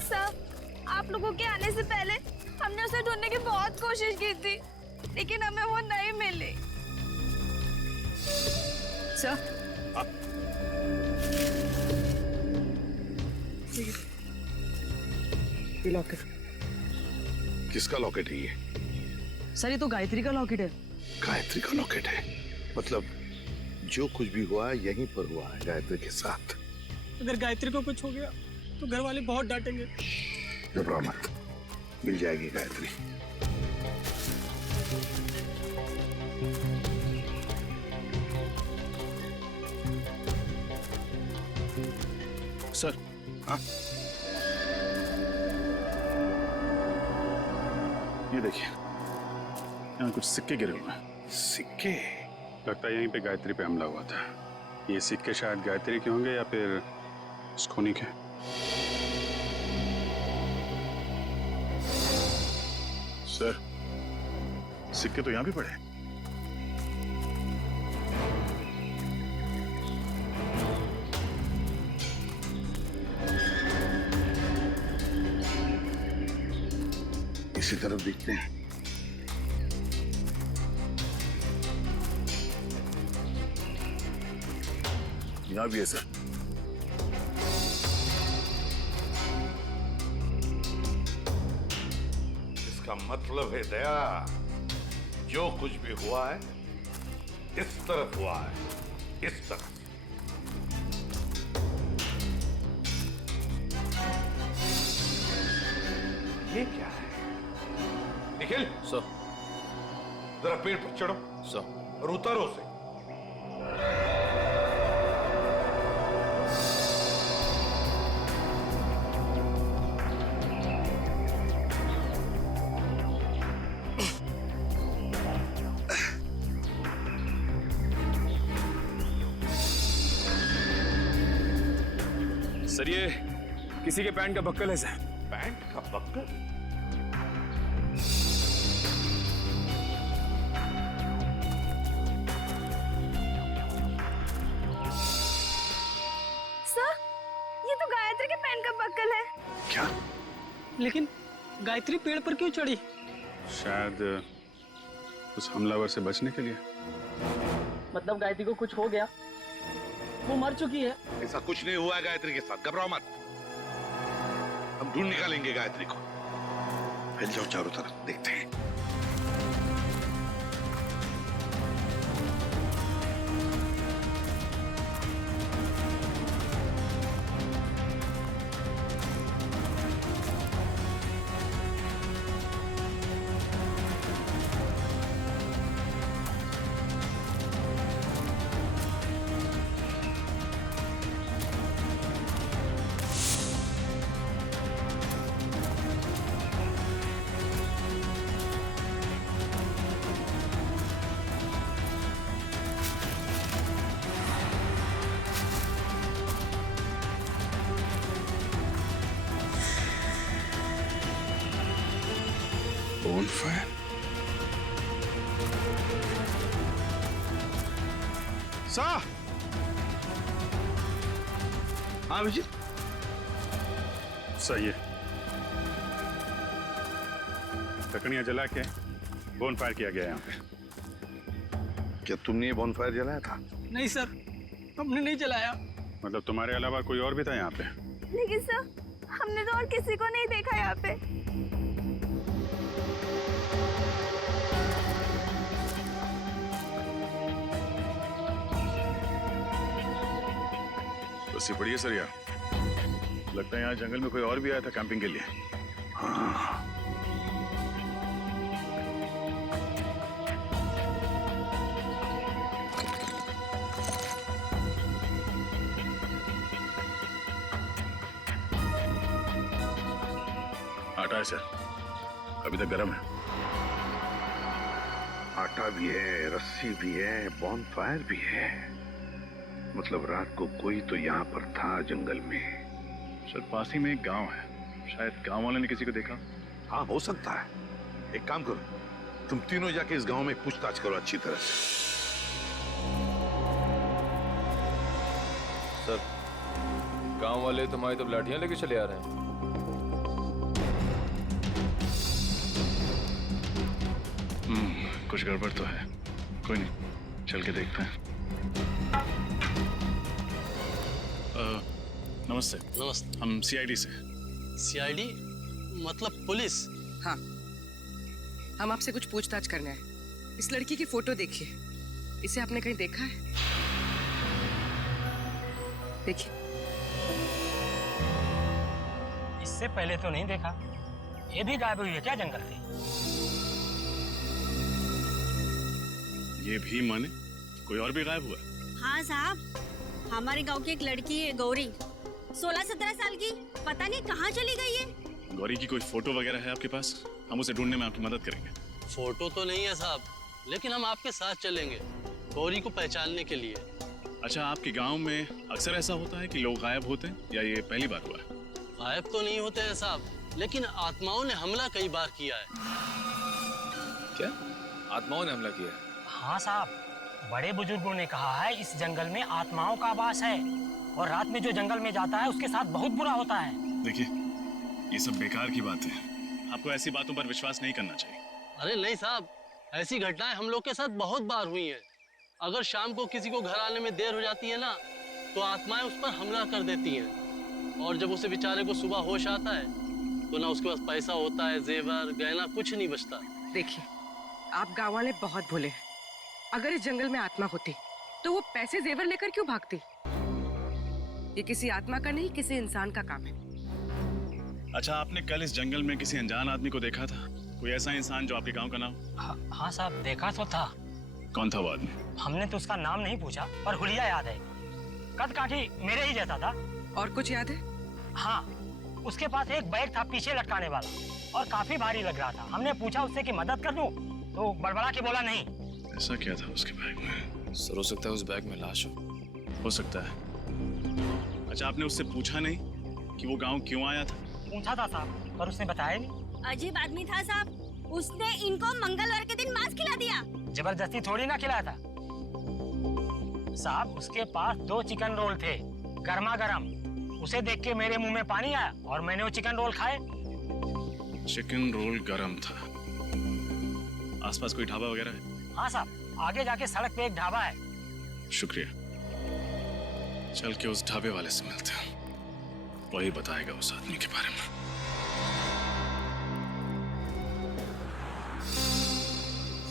सर, आप लोगों के आने से पहले हमने उसे ढूंढने की बहुत कोशिश की थी, लेकिन हमें वो नहीं मिली। Sir locket. किसका लॉकेट है ये? सर ये तो गायत्री का लॉकेट है। गायत्री का लॉकेट है? मतलब जो कुछ भी हुआ है यहीं पर हुआ है गायत्री के साथ। अगर गायत्री को कुछ हो गया तो घर वाले बहुत डांटेंगे। घबराओ मत, मिल जाएगी गायत्री। सर, हाँ? ये देखिए, यहाँ कुछ सिक्के गिरे हुए हैं। सिक्के? लगता है यहीं पे गायत्री पे हमला हुआ था। ये सिक्के शायद गायत्री के होंगे या फिर स्कोनी के। सर, सिक्के तो यहाँ भी पड़े हैं। इसी तरफ दिखते हैं। यहाँ भी है सर। इसका मतलब है दया, जो कुछ भी हुआ है इस तरफ हुआ है, इस तरफ। ये क्या है? निखिल, सर। जरा पेड़ पर चढ़ो सर। और उतारो उसे। सर ये किसी के पैंट का बक्कल है सर। पैंट का बक्कल? सर, ये तो गायत्री के पैंट का बक्कल है। क्या? लेकिन गायत्री पेड़ पर क्यों चढ़ी? शायद उस हमलावर से बचने के लिए। मतलब गायत्री को कुछ हो गया, वो मर चुकी है। ऐसा कुछ नहीं हुआ है गायत्री के साथ, घबराओ मत। हम ढूंढ निकालेंगे गायत्री को। फैल जाओ चारों तरफ, देखते हैं। bonfire? साह! हाँ विजय, सही है। लकड़ियां जला के बोनफायर किया गया यहाँ पे। क्या तुमने ये बोनफायर जलाया था? नहीं सर, हमने नहीं जलाया। मतलब तुम्हारे अलावा कोई और भी था यहाँ पे? लेकिन सर हमने तो और किसी को नहीं देखा यहाँ पे। बस ये बढ़िया सर यार, लगता है यहाँ जंगल में कोई और भी आया था कैंपिंग के लिए। हाँ। आटा है सर, अभी तक गर्म है। आटा भी है, रस्सी भी है, बॉनफायर भी है। मतलब रात को कोई तो यहाँ पर था जंगल में। सर पास ही में एक गांव है, शायद गांव वाले ने किसी को देखा। हाँ हो सकता है। एक काम करो, तुम तीनों जाके इस गांव में पूछताछ करो अच्छी तरह से। सर गांव वाले तुम्हारी तो लाठियां लेके चले आ रहे हैं। कुछ गड़बड़ तो है, कोई नहीं, चल के देखते हैं। नमस्ते। नमस्ते। हम सीआईडी से। सीआईडी मतलब पुलिस? हाँ, हम आपसे कुछ पूछताछ करना है। इस लड़की की फोटो देखिए, इसे आपने कहीं देखा है? देखिए। इससे पहले तो नहीं देखा। ये भी गायब हुई है क्या जंगल से? ये भी माने कोई और भी गायब हुआ? हाँ साहब, हमारे गांव की एक लड़की है गौरी, 16-17 साल की, पता नहीं कहाँ चली गई है। गौरी की कोई फोटो वगैरह है आपके पास? हम उसे ढूंढने में आपकी मदद करेंगे। फोटो तो नहीं है साहब, लेकिन हम आपके साथ चलेंगे गौरी को पहचानने के लिए। अच्छा, आपके गांव में अक्सर ऐसा होता है कि लोग गायब होते हैं या ये पहली बार हुआ है? गायब तो नहीं होते हैं साहब, लेकिन आत्माओं ने हमला कई बार किया है। क्या आत्माओं ने हमला किया है? हाँ साहब, बड़े बुजुर्गों ने कहा है इस जंगल में आत्माओं का वास है और रात में जो जंगल में जाता है उसके साथ बहुत बुरा होता है। देखिए, ये सब बेकार की बात है, आपको ऐसी बातों पर विश्वास नहीं करना चाहिए। अरे नहीं साहब, ऐसी घटनाएं हम लोग के साथ बहुत बार हुई हैं। अगर शाम को किसी को घर आने में देर हो जाती है ना, तो आत्माएं उस पर हमला कर देती हैं और जब उसे बेचारे को सुबह होश आता है तो ना उसके पास पैसा होता है, जेवर गहना कुछ नहीं बचता। देखिए, आप गाँव वाले बहुत भोले हैं। अगर इस जंगल में आत्मा होती तो वो पैसे जेवर लेकर क्यों भागती? ये किसी आत्मा का नहीं, किसी इंसान का काम है। अच्छा, आपने कल इस जंगल में किसी अनजान आदमी को देखा था? कोई ऐसा इंसान जो आपके गांव का नाम? हाँ साहब, देखा तो था। कौन था वो आदमी? हमने तो उसका नाम नहीं पूछा, पर हुलिया याद है। कद काठी मेरे ही जैसा था। और कुछ याद है? हाँ, उसके पास एक बैग था पीछे लटकाने वाला और काफी भारी लग रहा था। हमने पूछा उससे कि मदद कर दूं, तो बड़बड़ा के बोला नहीं। ऐसा क्या था उसके बैग में? सर हो सकता है उस बैग में लाश हो सकता है। अच्छा, आपने उससे पूछा नहीं कि वो गांव क्यों आया था? पूछा था साहब, पर उसने बताया नहीं। अजीब आदमी था साहब, उसने इनको मंगलवार के दिन मांस खिला दिया। जबरदस्ती थोड़ी ना खिलाया था साहब, उसके पास 2 चिकन रोल थे गर्मा गर्म। उसे देख के मेरे मुंह में पानी आया और मैंने वो चिकन रोल खाए। चिकन रोल गरम था। आसपास कोई ढाबा वगैरह है? हाँ साहब, आगे जाके सड़क पे एक ढाबा है। शुक्रिया, चल के उस ढाबे वाले से मिलते हैं, वही बताएगा उस आदमी के बारे में।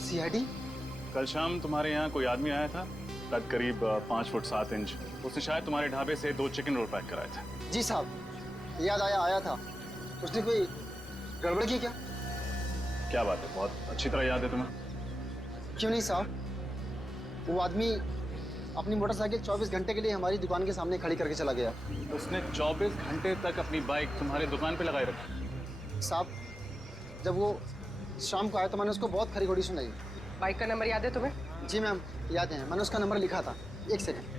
सीआईडी, कल शाम तुम्हारे यहाँ कोई आदमी आया था, कद करीब 5 फुट 7 इंच। उसने शायद तुम्हारे ढाबे से 2 चिकन रोल पैक कराए थे। जी साहब, याद आया था। उसने कोई गड़बड़ की क्या? क्या बात है, बहुत अच्छी तरह याद है तुम्हें। क्यों नहीं साहब, वो आदमी अपनी मोटरसाइकिल 24 घंटे के लिए हमारी दुकान के सामने खड़ी करके चला गया। उसने 24 घंटे तक अपनी बाइक तुम्हारी दुकान पे लगाए रखी? साहब, जब वो शाम को आया तो मैंने उसको बहुत खरी खोटी सुनाई। बाइक का नंबर याद है तुम्हें? जी मैम, याद है, मैंने उसका नंबर लिखा था। एक सेकंड।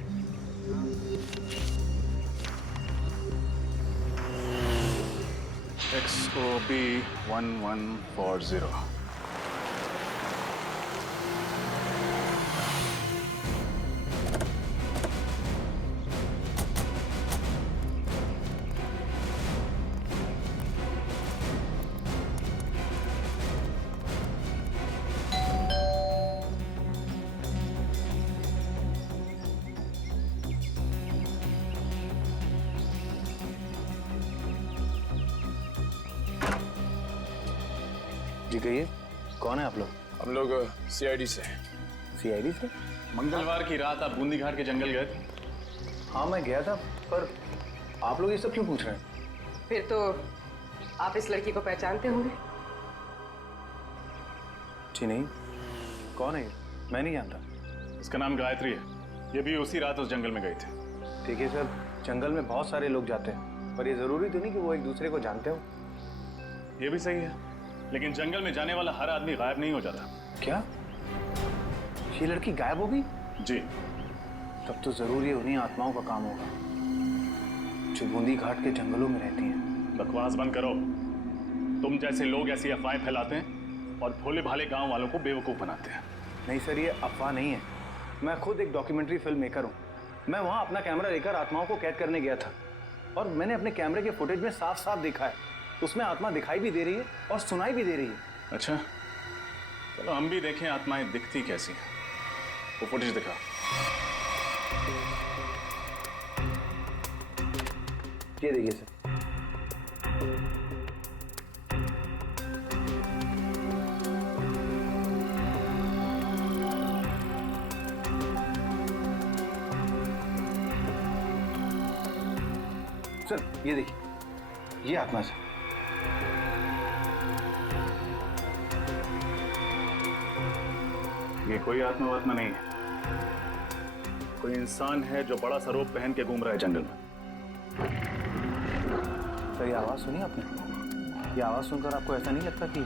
XOB 1140। जी कहिए, कौन है आप लोग? हम लोग सीआईडी से। सीआईडी से? मंगलवार की रात आप बूंदी घाट के जंगल गए थे? हाँ मैं गया था, पर आप लोग ये सब क्यों पूछ रहे हैं? फिर तो आप इस लड़की को पहचानते होंगे? जी नहीं, कौन है ये? मैं नहीं जानता। इसका नाम गायत्री है, ये भी उसी रात उस जंगल में गई थी। देखिए सर, जंगल में बहुत सारे लोग जाते हैं, पर ये जरूरी तो नहीं कि वो एक दूसरे को जानते हो। ये भी सही है, लेकिन जंगल में जाने वाला हर आदमी गायब नहीं हो जाता। क्या? ये लड़की गायब हो गई? जी। तब तो जरूर ये उन्हीं आत्माओं का काम होगा जो बूंदी घाट के जंगलों में रहती हैं। बकवास बंद करो। तुम जैसे लोग ऐसी अफवाहें फैलाते हैं और भोले भाले गांव वालों को बेवकूफ बनाते हैं। नहीं सर, ये अफवाह नहीं है। मैं खुद एक डॉक्यूमेंट्री फिल्म मेकर हूँ। मैं वहाँ अपना कैमरा लेकर आत्माओं को कैद करने गया था और मैंने अपने कैमरे के फुटेज में साफ साफ देखा है, उसमें आत्मा दिखाई भी दे रही है और सुनाई भी दे रही है। अच्छा, चलो हम भी देखें आत्माएं दिखती कैसी हैं। वो फुटेज दिखा। ये देखिए सर। सर ये देखिए, ये आत्मा सर। ये कोई आत्मा वात्मा नहीं है, कोई इंसान है जो बड़ा सा रोब पहन के घूम रहा है जंगल में। सर ये आवाज सुनी आपने? ये आवाज सुनकर आपको ऐसा नहीं लगता कि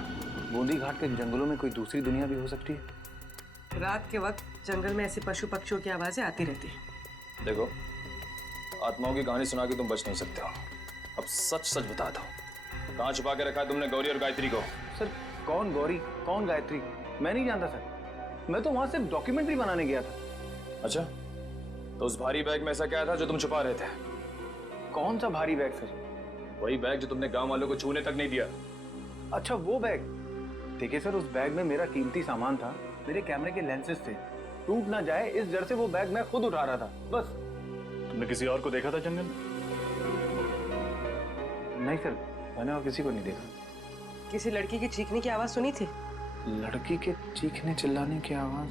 बूंदी घाट के जंगलों में कोई दूसरी दुनिया भी हो सकती है? रात के वक्त जंगल में ऐसे पशु पक्षियों की आवाजें आती रहती हैं। देखो, आत्माओं की कहानी सुना के तुम बच नहीं सकते हो। अब सच सच बता दो, कहाँ छुपा के रखा है तुमने गौरी और गायत्री को? सर कौन गौरी, कौन गायत्री, मैं नहीं जानता सर। मैं तो वहां सिर्फ डॉक्यूमेंट्री बनाने गया था। अच्छा, तो उस भारी बैग में ऐसा क्या था जो तुम छुपा रहे थे? कौन सा भारी बैग सर? वही बैग जो तुमने गांव वालों को छूने तक नहीं दिया। अच्छा वो बैग। देखिए सर, उस बैग में मेरा कीमती सामान था, मेरे कैमरे के लेंसेज थे। टूट ना जाए इस डर से वो बैग मैं खुद उठा रहा था, बस। तुमने किसी और को देखा था जंगल? नहीं सर, मैंने और किसी को नहीं देखा। किसी लड़की की चीखने की आवाज सुनी थी? लड़की के चीखने चिल्लाने की आवाज?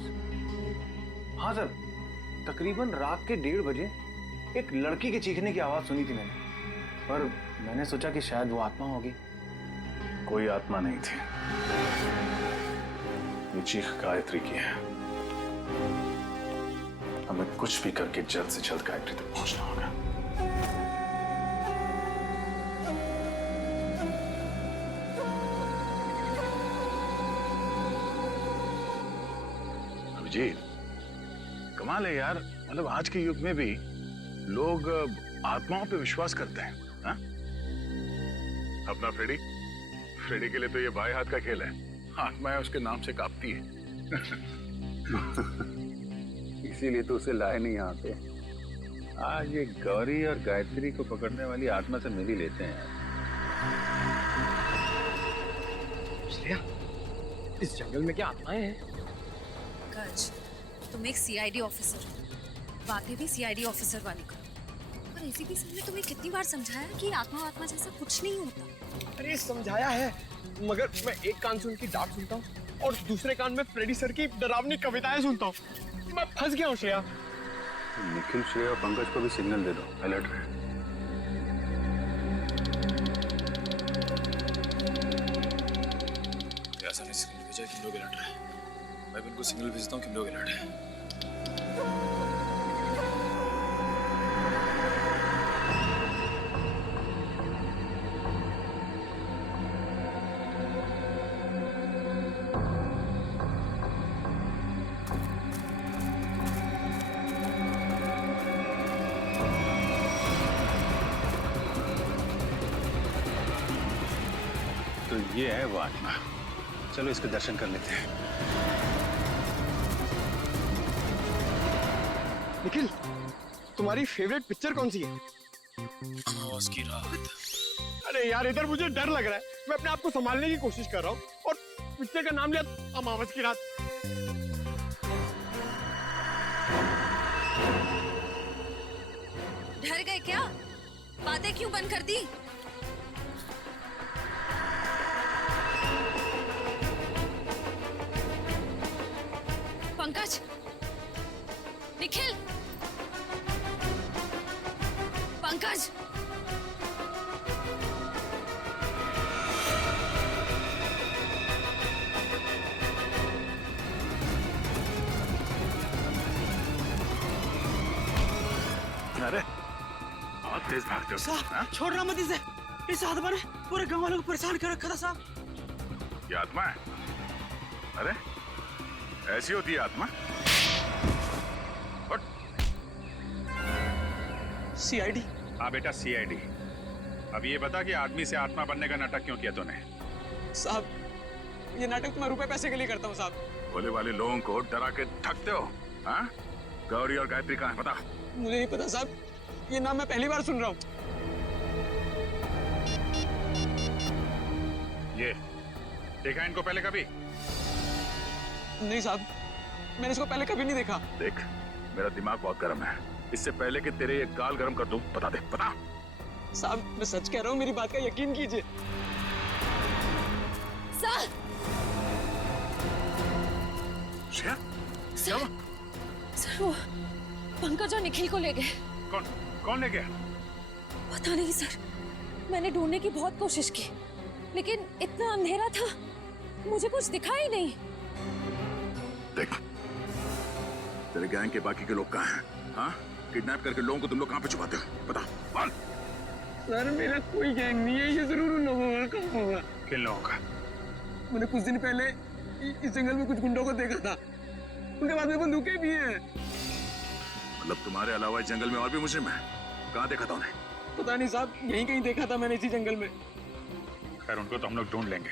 हाँ सर, तकरीबन रात के 1:30 बजे एक लड़की के चीखने की आवाज सुनी थी मैंने, पर मैंने सोचा कि शायद वो आत्मा होगी। कोई आत्मा नहीं थी, ये चीख गायत्री की है। हमें कुछ भी करके जल्द से जल्द गायत्री तक पहुंचना होगा। अभिजीत, कमाल है यार, मतलब आज के युग में भी लोग आत्माओं पे विश्वास करते हैं। हा? अपना फ्रेडी के लिए तो ये बाएं हाथ का खेल है, आत्माएं उसके नाम से कांपती है। इसीलिए तो उसे लाए नहीं यहाँ पे। आज ये गौरी और गायत्री को पकड़ने वाली आत्मा से मिल ही लेते हैं। श्रेया, इस जंगल में क्या आत्माएं हैं? गज, तुम एक सीआईडी ऑफिसर हो, बातें भी सीआईडी ऑफिसर वाली करो। और एसीपी सर ने तुम्हें कितनी बार समझाया कि आत्मा जैसा कुछ नहीं होता। अरे समझाया है, मगर मैं एक कान से उनकी डांट सुनता हूँ और दूसरे कान में फ्रेडी सर की डरावनी कविताएं सुनता हूँ। मैं फंस गया हूँ श्रेया। निखिल, श्रेया और पंकज को भी सिग्नल दे दो, अलर्ट रहे। ऐसा नहीं सिग्नल भेजा कि लोग अलर्ट रहे। मैं भी उनको सिग्नल भेजता हूँ कि लोग अलर्ट है। तो ये है वो आत्मा, चलो इसके दर्शन कर लेते हैं। निखिल, तुम्हारी फेवरेट पिक्चर कौन सी है? अमावस की रात। अरे यार, इधर मुझे डर लग रहा है, मैं अपने आप को संभालने की कोशिश कर रहा हूँ और पिक्चर का नाम लिया अमावस की रात। डर गए क्या? बातें क्यों बंद कर दी? पंकज, निखिल, पंकज, अरे बहुत तेज भागते हो साहब, छोड़ रहा मत इसे। इस आत्मा ने पूरे गांव वालों को परेशान कर रखा था साहब। ये आत्मा है? अरे ऐसी होती है आत्मा? सीआईडी। हाँ बेटा, सीआईडी। अब ये बता कि आदमी से आत्मा बनने का नाटक क्यों किया तूने? साहब, ये नाटक मैं रुपए पैसे के लिए करता हूँ साहब। भोले वाले लोगों को डरा के थकते हो। हाँ? गौरी और गायत्री कहाँ है बता? मुझे नहीं पता साहब, ये नाम मैं पहली बार सुन रहा हूँ। ये देखा इनको पहले कभी? नहीं साहब, मैंने इसको पहले कभी नहीं देखा। देख, मेरा दिमाग बहुत गर्म है। इससे पहले कि तेरे ये गाल गर्म कर दूं, बता दे, बता। साहब, मैं सच कह रहा हूँ, मेरी बात का यकीन कीजिए। सर, सर वो पंकज और निखिल को ले गए। कौन ले गया? पता नहीं सर, मैंने ढूंढने की बहुत कोशिश की, लेकिन इतना अंधेरा था, मुझे कुछ दिखा ही नहीं। देख, तेरे गैंग के बाकी के लोग कहाँ हैं? हाँ? किडनैप करके लोगों को तुम लोग कहाँ पे छुपाते हो? बता, बोल। सर, मेरा कोई गैंग नहीं है, ये जरूर उन लोगों का काम होगा। किन लोगों का? मैंने कुछ दिन पहले इस जंगल में कुछ गुंडों को देखा था, उनके बाद में बंदूकें भी हैं। मतलब तुम्हारे अलावा इस जंगल में और भी मुजरिम हैं? कहाँ देखा था उन्हें? पता नहीं साहब, यहीं कहीं देखा था मैंने, इसी जंगल में। खैर, उनको तो हम लोग ढूंढ लेंगे।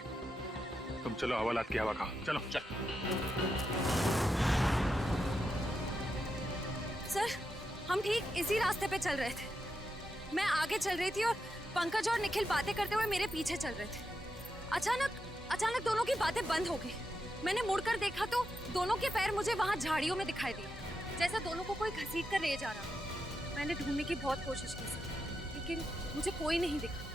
तुम चलो, हवालात की हवा खाओ। चलो चल। सर, हम ठीक इसी रास्ते पे चल रहे थे। मैं आगे चल रही थी और पंकज और निखिल बातें करते हुए मेरे पीछे चल रहे थे। अचानक दोनों की बातें बंद हो गई। मैंने मुड़कर देखा तो दोनों के पैर मुझे वहां झाड़ियों में दिखाई दिए, जैसा दोनों को कोई घसीट कर ले जा रहा। मैंने ढूंढने की बहुत कोशिश की सर, लेकिन मुझे कोई नहीं दिखा।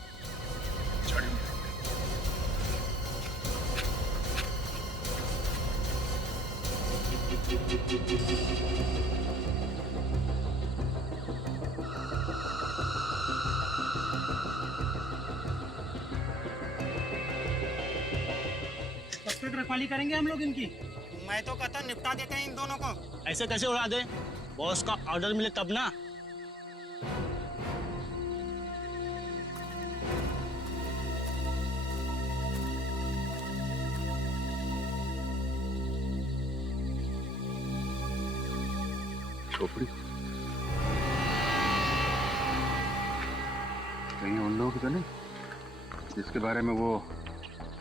कब तक रखवाली करेंगे हम लोग इनकी? मैं तो कहता निपटा देते हैं इन दोनों को। ऐसे कैसे उड़ा दे? बॉस का ऑर्डर मिले तब ना। खोपड़ी कहीं उन लोगों की तो नहीं जिसके बारे में वो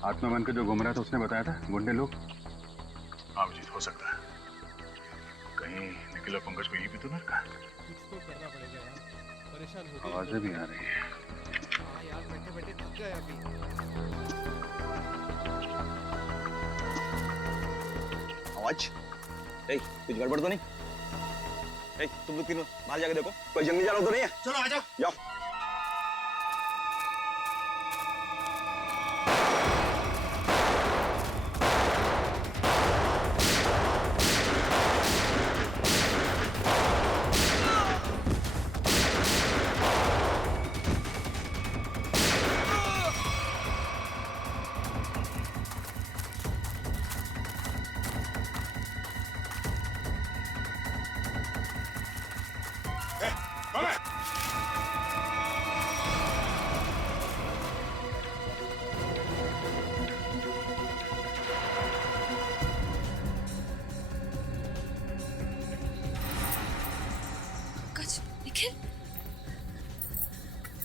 आत्मा बन के जो घूम रहा था उसने बताया था, गुंडे लोग? हाँ अभिजीत, हो सकता है कहीं निखिल और पंकज को यही भी तो न रखा। कुछ तो करना पड़ेगा यार, परेशान हो गए। आवाजें भी आ रही है। हाँ यार, बैठे बैठे थक गए अभी। आवाज? कुछ गड़बड़ तो नहीं? तुम लोग तीनों बाहर जाके देखो, कोई जंगली जानवर तो नहीं है? चलो आ जाओ। जाओ।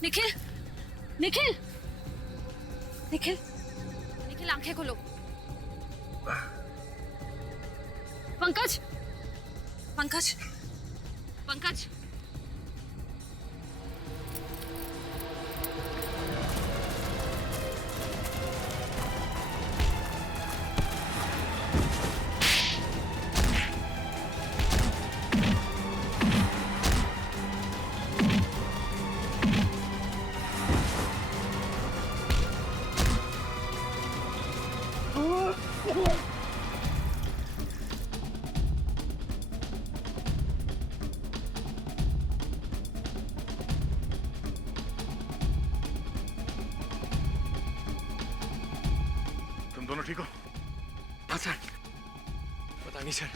निखिल, निखिल, निखिल, निखिल, आंखें खोलो। पंकज, पंकज, पंकज, ठीक हो? हाँ सर। पता नहीं सर,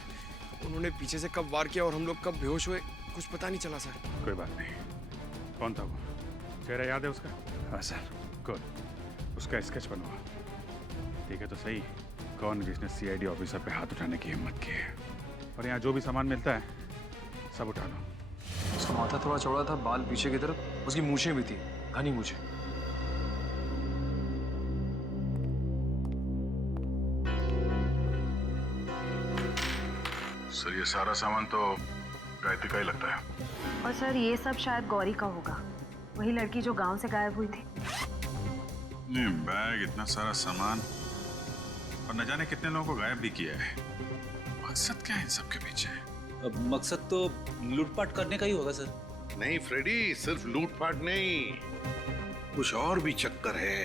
उन्होंने पीछे से कब वार किया और हम लोग कब बेहोश हुए, कुछ पता नहीं चला सर। कोई बात नहीं। कौन था वो? चेहरा याद है उसका? हाँ सर। गुड। उसका स्केच बनवा। ठीक है तो सही, कौन जिसने सीआईडी ऑफिसर पे हाथ उठाने की हिम्मत की है। और यहाँ जो भी सामान मिलता है सब उठा लो। उसका माथा थोड़ा चौड़ा था, बाल पीछे की तरफ, उसकी मूछें भी थी, घनी मूछें। सर ये सारा सामान तो गायत्री का ही लगता है। और सर ये सब शायद गौरी का होगा, वही लड़की जो गांव से गायब हुई थी। नहीं, बैग, इतना सारा सामान और न जाने कितने लोगों को गायब भी किया है। मकसद क्या है इन सब के पीछे? अब मकसद तो लूटपाट करने का ही होगा सर। नहीं फ्रेडी, सिर्फ लूटपाट नहीं, कुछ और भी चक्कर है,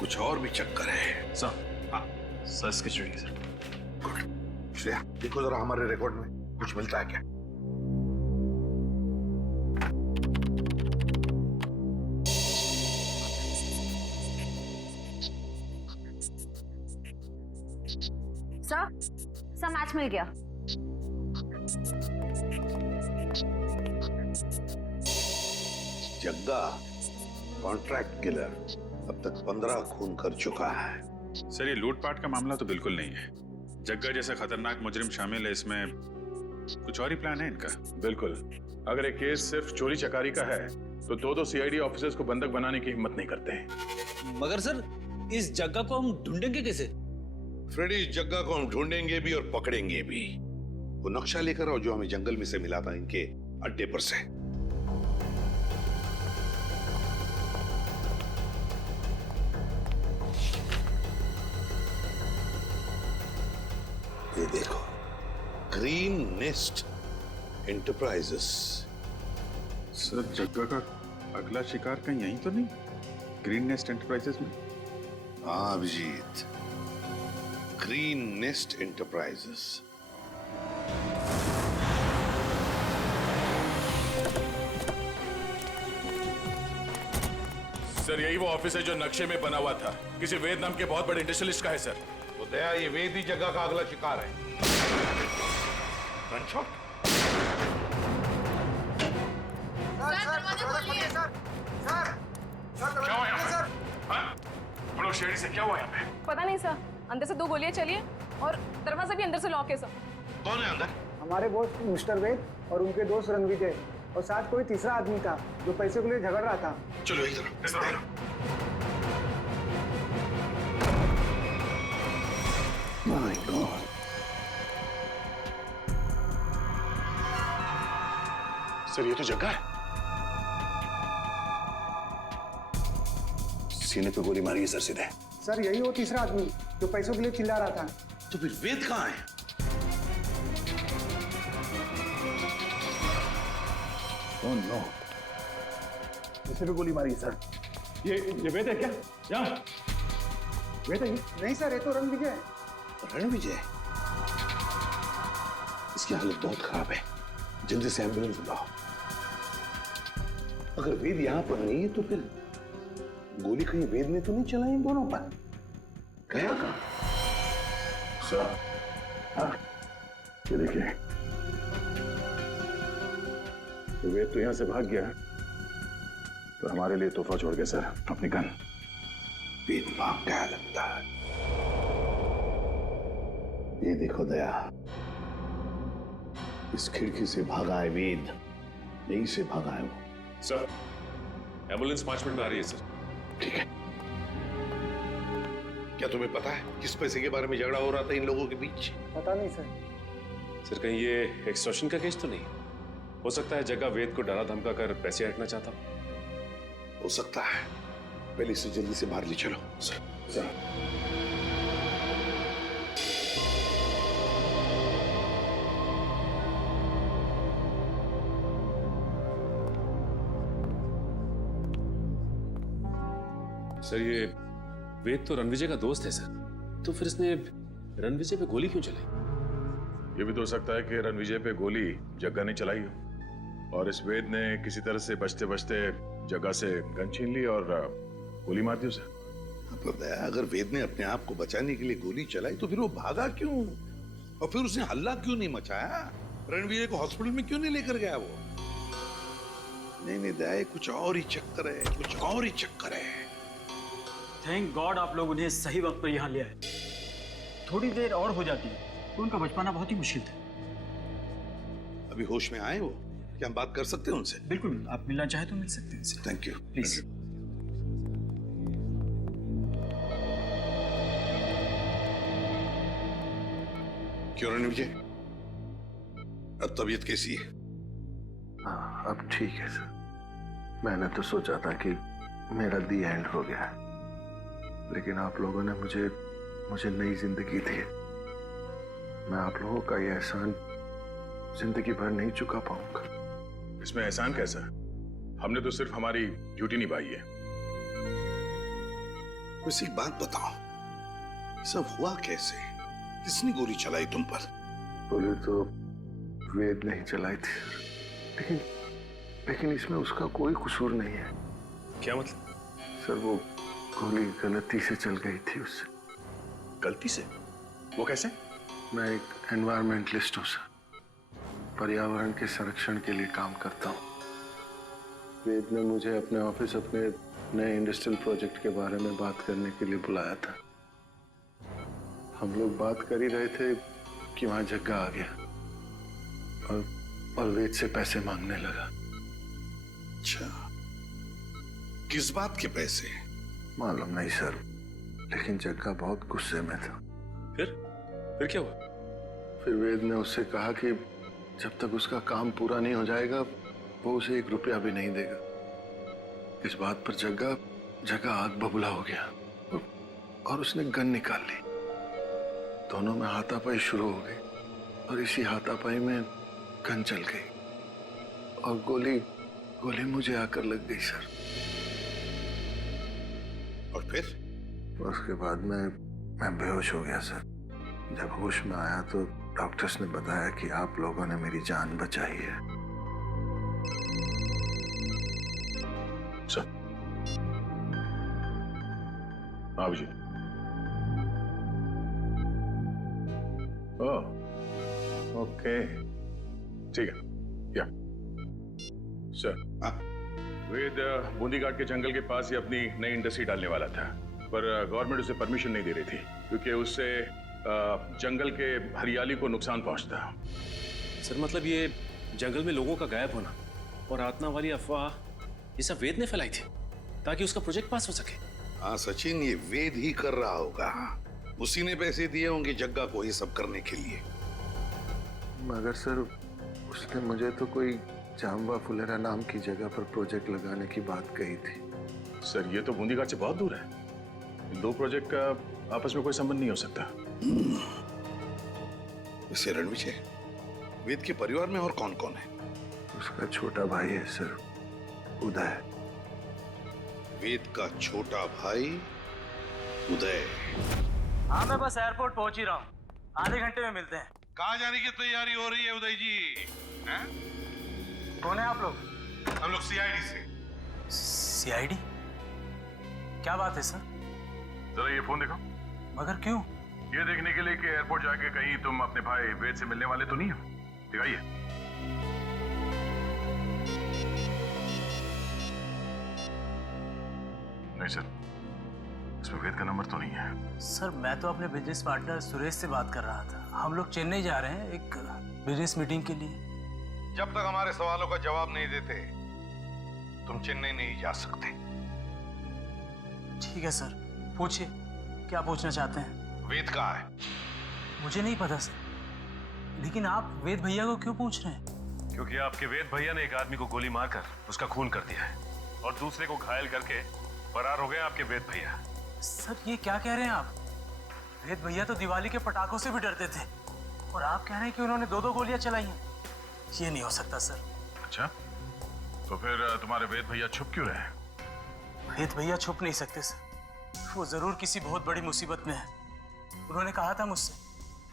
कुछ और भी चक्कर है। सर, हाँ sir, sketch ready sir. Good. Shreya देखो जरा हमारे रिकॉर्ड में कुछ मिलता है क्या? सर मैच मिल गया। जग्गा कॉन्ट्रैक्ट किलर अब तक 15 खून कर चुका है। सर ये लूटपाट का मामला तो बिल्कुल नहीं है। जग्गा जैसा खतरनाक मुजरिम शामिल है इसमें, कुछ और ही प्लान है इनका। बिल्कुल। अगर एक केस सिर्फ चोरी चकारी का है तो दो सीआईडी ऑफिसर्स को बंधक बनाने की हिम्मत नहीं करते। मगर सर इस जग्गा को हम ढूंढेंगे कैसे? फ्रेडी, इस जग्गा को हम ढूंढेंगे भी और पकड़ेंगे भी। वो नक्शा लेकर आओ जो हमें जंगल में से मिला था इनके अड्डे पर से। ये देखो, ग्रीन नेस्ट एंटरप्राइजेस। सर जग्गा का अगला शिकार कहीं यहीं तो नहीं? ग्रीन नेस्ट एंटरप्राइजेस में? हाँ Abhijit, Green Nest Enterprises. Sir यही वो ऑफिस है जो नक्शे में बना हुआ था, किसी वेद नाम के बहुत बड़े इंडस्ट्रियलिस्ट का है सर। तो दया, ये वेद ही जगह का अगला शिकार है। गनशॉट। क्या हुआ यहाँ पे? हाँ? हम लोग शेरी से क्या हुआ यहाँ पे? पता नहीं सर, अंदर से 2 गोलियां चली हैं और दरवाजा भी अंदर से लॉक है सर। कौन है अंदर? हमारे बॉस मिस्टर वेद और उनके दोस्त रणविजय, और साथ कोई तीसरा आदमी था जो पैसे के लिए झगड़ रहा था। चलो इधर। My God. सर ये तो जग्गा है। सीने पे गोली मारी है सर सीधे। सर यही वो तीसरा आदमी जो पैसों के लिए चिल्ला रहा था। तो फिर वेद कहाँ है? Oh no. इसे भी गोली मारी सर। ये वेद है क्या? यहाँ वेद है? नहीं सर, ये तो रणविजय है। रणविजय? इसकी हालत बहुत खराब है, जल्दी से एम्बुलेंस बुलाओ। अगर वेद यहाँ पर नहीं है तो फिर गोली कहीं वेद ने तो नहीं चलाई इन दोनों पर? गया कहाँ? सर, हाँ, ये देखिए, तो वेद तो यहां से भाग गया तो हमारे लिए तोहफा छोड़ गया सर, अपनी गन। वेद भाग गया लगता है। ये देखो दया, इस खिड़की से भागा है वेद, यहीं से भागा है वो। सर एम्बुलेंस 5 मिनट में आ रही है सर। ठीक है। क्या तुम्हें पता है किस पैसे के बारे में झगड़ा हो रहा था इन लोगों के बीच? पता नहीं सर। सर कहीं ये एक्सटॉर्शन का केस तो नहीं? हो सकता है जगह वेद को डरा धमका कर पैसे हटना चाहता। हो सकता है, पहले इसे जल्दी से बाहर ले चलो। सर। सर ये वेद तो रणविजय का दोस्त है सर, तो फिर इसने रणविजय पे गोली क्यों चलाई? ये भी तो हो सकता है कि रणविजय पे गोली जग्गा ने चलाई हो और इस वेद ने किसी तरह से बचते बचते जग्गा से गन छीन ली और गोली मार दी उसे। पर दया, अगर वेद ने अपने आप को बचाने के लिए गोली चलाई तो फिर वो भागा क्यों? और फिर उसने हल्ला क्यों नहीं मचाया? रणवीर को हॉस्पिटल में क्यों नहीं लेकर गया वो? नहीं दया, कुछ और ही चक्कर है, कुछ और ही चक्कर है। थैंक गॉड आप लोग उन्हें सही वक्त पर यहाँ ले आए। थोड़ी देर और हो जाती तो उनका बच पाना बहुत ही मुश्किल था। अभी होश में आए वो? क्या हम बात कर सकते हैं उनसे? बिल्कुल, आप मिलना चाहे तो मिल सकते हैं उनसे। Thank you. प्लीज। क्यों रणविजय, अब तबीयत कैसी है? हाँ, अब ठीक है सर। मैंने तो सोचा था कि मेरा दी एंड हो गया, लेकिन आप लोगों ने मुझे नई जिंदगी दी। मैं आप लोगों का ये एहसान जिंदगी भर नहीं चुका पाऊंगा। इसमें एहसान कैसा? हमने तो सिर्फ हमारी ड्यूटी निभाई है। वैसे एक बात बताओ, सब हुआ कैसे? किसने गोली चलाई तुम पर? गोली तो वेद नहीं चलाई थी, लेकिन इसमें उसका कोई कसूर नहीं है। क्या मतलब? सर वो गोली गलती से चल गई थी उससे। गलती से? वो कैसे? मैं एक एनवायरमेंटलिस्ट हूँ सर, पर्यावरण के संरक्षण के लिए काम करता हूँ। वेद ने मुझे अपने ऑफिस अपने नए इंडस्ट्रियल प्रोजेक्ट के बारे में बात करने के लिए बुलाया था। हम लोग बात कर ही रहे थे कि वहां जग्गा आ गया और वेद से पैसे मांगने लगा। अच्छा, किस बात के पैसे? मालूम नहीं सर, लेकिन जग्गा बहुत गुस्से में था। फिर क्या हुआ? फिर वेद ने उससे कहा कि जब तक उसका काम पूरा नहीं हो जाएगा वो उसे 1 रुपया भी नहीं देगा। इस बात पर जग्गा आग बबूला हो गया और उसने गन निकाल ली। दोनों में हाथापाई शुरू हो गई और इसी हाथापाई में गन चल गई और गोली मुझे आकर लग गई सर। और फिर? उसके बाद मैं बेहोश हो गया सर। जब होश में आया तो डॉक्टर्स ने बताया कि आप लोगों ने मेरी जान बचाई है। सर, अभिजीत। ओह, ओके, ठीक है। या सर, वेद बूंदी घाट के जंगल के पास ही अपनी नई इंडस्ट्री डालने वाला था, पर गवर्नमेंट उसे परमिशन नहीं दे रही थी क्योंकि उससे जंगल के हरियाली को नुकसान पहुंचता। सर मतलब ये जंगल में लोगों का गायब होना और आत्मा वाली अफवाह ये सब वेद ने फैलाई थी ताकि उसका प्रोजेक्ट पास हो सके। हाँ सचिन, ये वेद ही कर रहा होगा। उसी ने पैसे दिए होंगे जग्गा को ये सब करने के लिए। मगर सर उसने मुझे तो कोई जाम्बा फुलेरा नाम की जगह पर प्रोजेक्ट लगाने की बात कही थी। सर ये तो बूंदी घाट से बहुत दूर है। इन 2 प्रोजेक्ट का आपस में कोई संबंध नहीं हो सकता। वैसे रणविजय, वेद के परिवार में और कौन कौन है? उसका छोटा भाई है सर, उदय। वेद का छोटा भाई उदय? हाँ मैं बस एयरपोर्ट पहुंच ही रहा हूँ, आधे घंटे में मिलते हैं। कहाँ जाने की तैयारी हो रही है उदय जी? हैं? कौन है आप लोग? हम लोग सीआईडी से। सीआईडी? क्या बात है सर? जरा ये फोन देखो। मगर क्यों? ये देखने के लिए कि एयरपोर्ट जाके कहीं तुम अपने भाई वेद से मिलने वाले तो नहीं हो। दिखाइए। नहीं सर, इसमें वेद का नंबर तो नहीं है। सर मैं तो अपने बिजनेस पार्टनर सुरेश से बात कर रहा था। हम लोग चेन्नई जा रहे हैं एक बिजनेस मीटिंग के लिए। जब तक हमारे सवालों का जवाब नहीं देते तुम चेन्नई नहीं जा सकते। ठीक है सर, पूछिए क्या पूछना चाहते हैं। वेद कहाँ है? मुझे नहीं पता सर, लेकिन आप वेद भैया को क्यों पूछ रहे हैं? क्योंकि आपके वेद भैया ने एक आदमी को गोली मारकर उसका खून कर दिया है और दूसरे को घायल करके फरार हो गए आपके वेद भैया। सर ये क्या कह रहे हैं आप? वेद भैया तो दिवाली के पटाखों से भी डरते थे और आप कह रहे हैं कि उन्होंने 2-2 गोलियां चलाई हैं। ये नहीं हो सकता सर। अच्छा, तो फिर तुम्हारे वेद भैया छुप क्यों रहे? वेद भैया छुप नहीं सकते सर, वो जरूर किसी बहुत बड़ी मुसीबत में है। उन्होंने कहा था मुझसे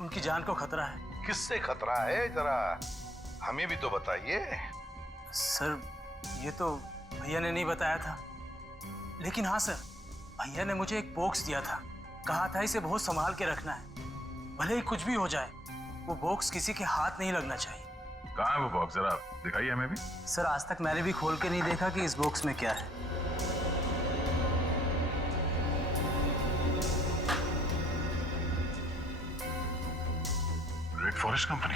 उनकी जान को खतरा है। किससे खतरा है, जरा हमें भी तो बताइए। सर ये तो भैया ने नहीं बताया था, लेकिन हाँ सर, भैया ने मुझे एक बॉक्स दिया था, कहा था इसे बहुत संभाल के रखना है, भले ही कुछ भी हो जाए वो बॉक्स किसी के हाथ नहीं लगना चाहिए। कहाँ है वो बॉक्स, जरा दिखाइए हमें भी। सर आज तक मैंने भी खोल के नहीं देखा कि इस बॉक्स में क्या है। Red forest company.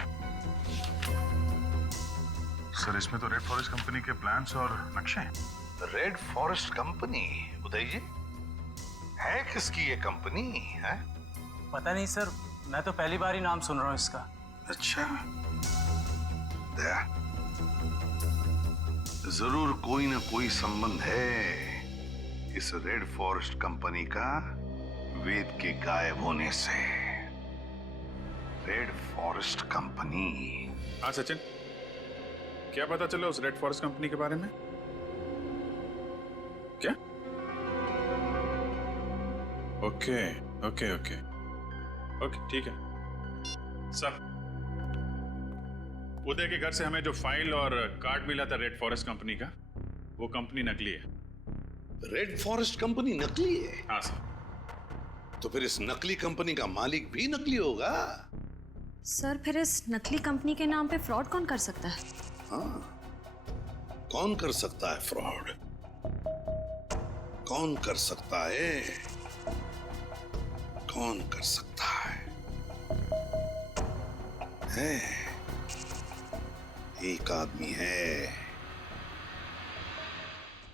सर इसमें तो रेड फॉरेस्ट कंपनी के प्लान्स और नक्शे हैं। Red forest company? Uday ji, है किसकी ये कंपनी है? पता नहीं सर, मैं तो पहली बार ही नाम सुन रहा हूँ इसका। अच्छा, दया, जरूर कोई ना कोई संबंध है इस रेड फॉरेस्ट कंपनी का वेद के गायब होने से। Red forest company. हाँ सचिन, क्या पता चला उस रेड फॉरेस्ट कंपनी के बारे में? क्या? ओके ओके ओके ओके, ठीक है सर। उदय के घर से हमें जो फाइल और कार्ड मिला था रेड फॉरेस्ट कंपनी का, वो कंपनी नकली है। रेड फॉरेस्ट कंपनी नकली है? हाँ सर। तो फिर इस नकली कंपनी का मालिक भी नकली होगा। सर फिर इस नकली कंपनी के नाम पे फ्रॉड कौन कर सकता है? हाँ, कौन कर सकता है फ्रॉड? कौन कर सकता है? कौन कर सकता है? एक आदमी है।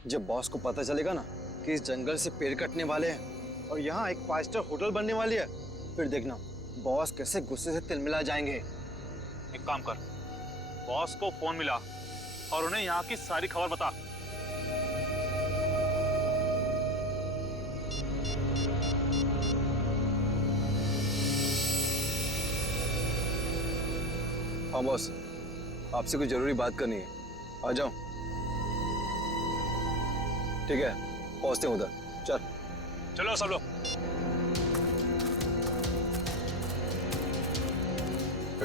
जब बॉस को पता चलेगा ना कि इस जंगल से पेड़ कटने वाले हैं और यहाँ एक 5 स्टार होटल बनने वाली है, फिर देखना बॉस कैसे गुस्से से तिलमिला जाएंगे। एक काम कर, बॉस को फोन मिला और उन्हें यहाँ की सारी खबर बता। हाँ बॉस, आपसे कुछ जरूरी बात करनी है, आ जाओ। ठीक है, पहुंचते हैं उधर। चलो सब लोग।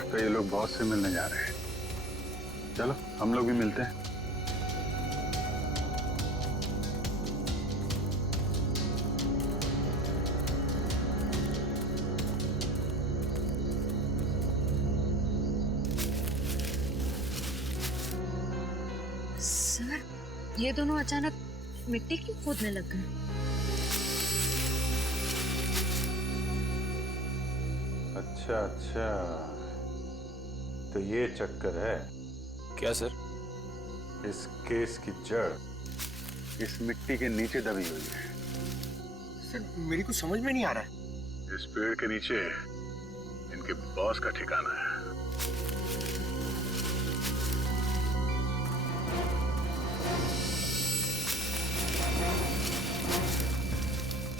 तो ये लोग बॉस से मिलने जा रहे हैं। चलो हम लोग भी मिलते हैं। सर ये दोनों अचानक मिट्टी क्यों खोदने लग गए? अच्छा अच्छा, तो ये चक्कर है क्या सर? इस केस की जड़ इस मिट्टी के नीचे दबी हुई है। सर मेरी कुछ समझ में नहीं आ रहा है। इस पेड़ के नीचे इनके बॉस का ठिकाना है।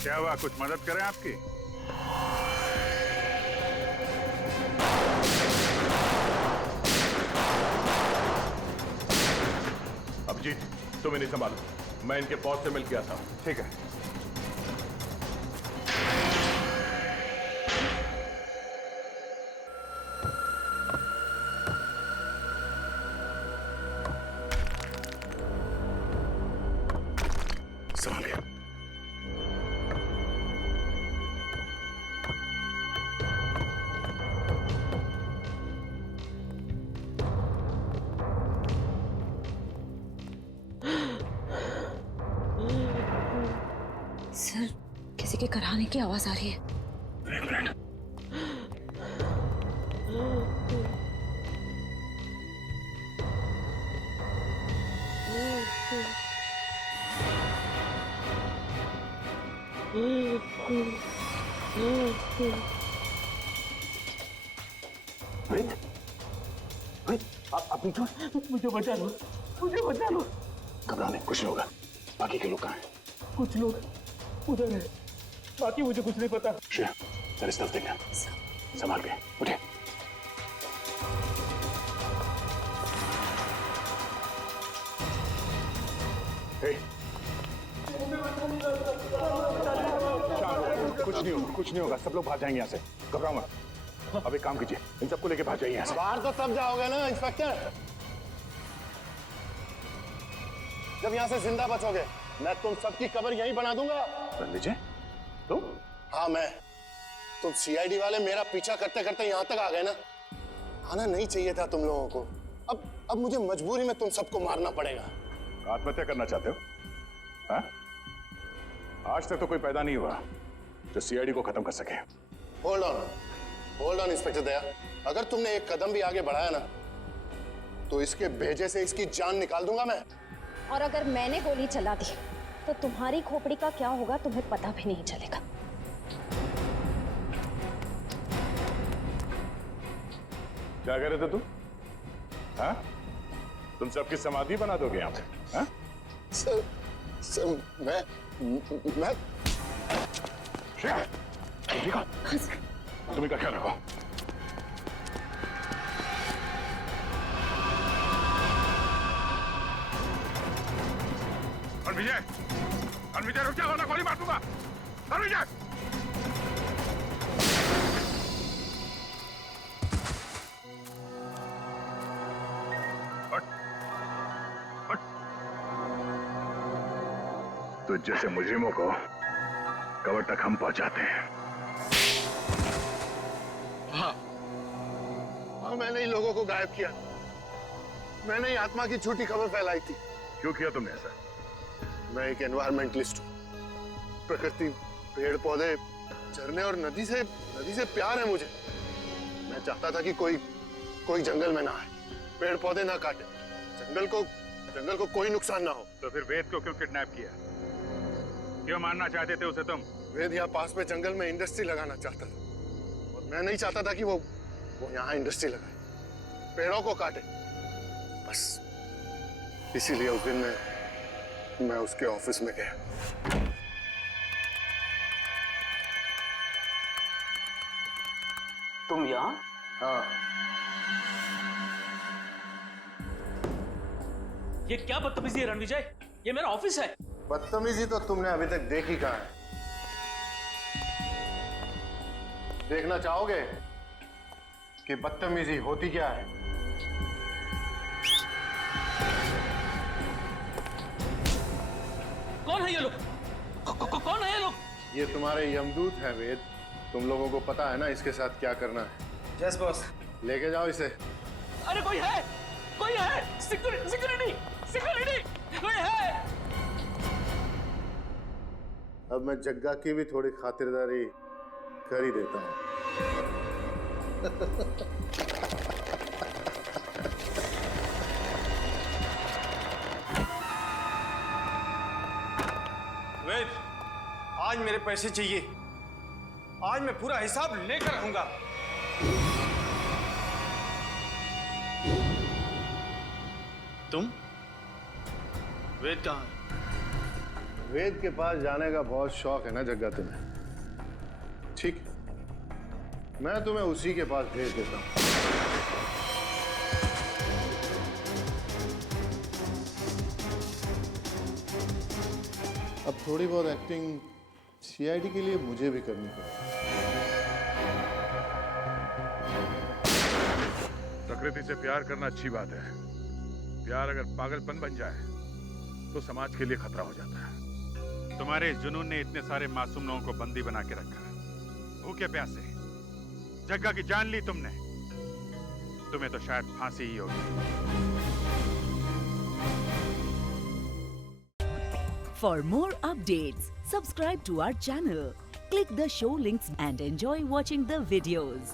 क्या हुआ, कुछ मदद करें आपकी? अभिजीत, तुम इन्हें संभालो, मैं इनके बॉस से मिल के आता हूं। ठीक है। संभाल गया। सर किसी के कराने की आवाज आ रही है। एक मिनट। आप नीचे, मुझे बचा लो, मुझे बचा लो। घबराने, कुछ नहीं होगा। बाकी के लोग कहाँ हैं? कुछ लोग उधर है, बाकी मुझे कुछ नहीं पता। श्रेया, जरा इस तरफ देखना, संभाल के उठे। कुछ नहीं होगा, सब लोग भाग जाएंगे यहाँ से। घबराओ मत। अब एक काम कीजिए, इन सबको लेके भाग जाइए यहाँ से। बाहर तो तब जाओगे ना इंस्पेक्टर, जब यहाँ से जिंदा बचोगे। मैं तुम सबकी कबर यहीं बना दूंगा। रणविजय, तुम? हाँ मैं। तुम सीआईडी वाले मेरा पीछा करते करते यहाँ तक आ गए ना। आना नहीं चाहिए था तुम लोगों को। अब मुझे मजबूरी में तुम सबको मारना पड़ेगा। आत्महत्या करना चाहते हो? हाँ? आज तक तो कोई पैदा नहीं हुआ जो सीआईडी को खत्म कर सके। होल्ड ऑन इंस्पेक्टर दया, अगर तुमने एक कदम भी आगे बढ़ाया ना तो इसके भेजे से इसकी जान निकाल दूंगा मैं। और अगर मैंने गोली चला दी तो तुम्हारी खोपड़ी का क्या होगा तुम्हें पता भी नहीं चलेगा। क्या कह रहे थे तुम? हाँ? तुम सबकी समाधि बना दोगे यहाँ पे? हाँ? सर मैं तुम इनका ख्याल रखो। रणविजय रुक जा वरना गोली मार दूंगा। रणविजय! तो जैसे मुजरिमों को कबर तक हम पहुंचाते हैं। हाँ, मैंने ही लोगों को गायब किया। मैंने ही आत्मा की झूठी खबर फैलाई थी। क्यों किया तुमने ऐसा? मैं एक एनवायरमेंटलिस्ट हूँ। प्रकृति, पेड़ पौधे, झरने और नदी से प्यार है मुझे। मैं चाहता था कि कोई जंगल में ना आए, पेड़ पौधे ना काटे, जंगल को कोई नुकसान ना हो। तो फिर वेद को क्यों किडनैप किया? क्यों मारना चाहते थे उसे तुम? वेद यहाँ पास में जंगल में इंडस्ट्री लगाना चाहता था और मैं नहीं चाहता था कि वो यहाँ इंडस्ट्री लगाए, पेड़ों को काटे। बस इसीलिए उस दिन मैं उसके ऑफिस में गया। तुम यहाँ? हाँ। ये क्या बदतमीजी है रणविजय? ये मेरा ऑफिस है। बदतमीजी तो तुमने अभी तक देखी कहाँ है? देखना चाहोगे कि बदतमीजी होती क्या है? कौन है ये लोग? कौन है ये लोग? ये तुम्हारे यमदूत हैं वेद। तुम लोगों को पता है ना इसके साथ क्या करना है? Yes boss. लेके जाओ इसे। अरे कोई है सिक्योरिटी कोई है? अब मैं जग्गा की भी थोड़ी खातिरदारी कर ही देता हूँ। वेद, आज मेरे पैसे चाहिए। आज मैं पूरा हिसाब लेकर रहूंगा। तुम? वेद कहाँ है? वेद के पास जाने का बहुत शौक है ना जग्गा तुम्हें? ठीक है, मैं तुम्हें उसी के पास भेज देता हूँ। अब थोड़ी बहुत एक्टिंग सीआईडी के लिए मुझे भी करनी पड़ेगी। प्रकृति से प्यार करना अच्छी बात है। प्यार अगर पागलपन बन जाए तो समाज के लिए खतरा हो जाता है। तुम्हारे इस जुनून ने इतने सारे मासूम लोगों को बंदी बना के रखा। भूखे प्यासे जग्गा की जान ली तुमने। तुम्हें तो शायद फांसी ही होगी। For more updates, subscribe to our channel, click the show links and enjoy watching the videos.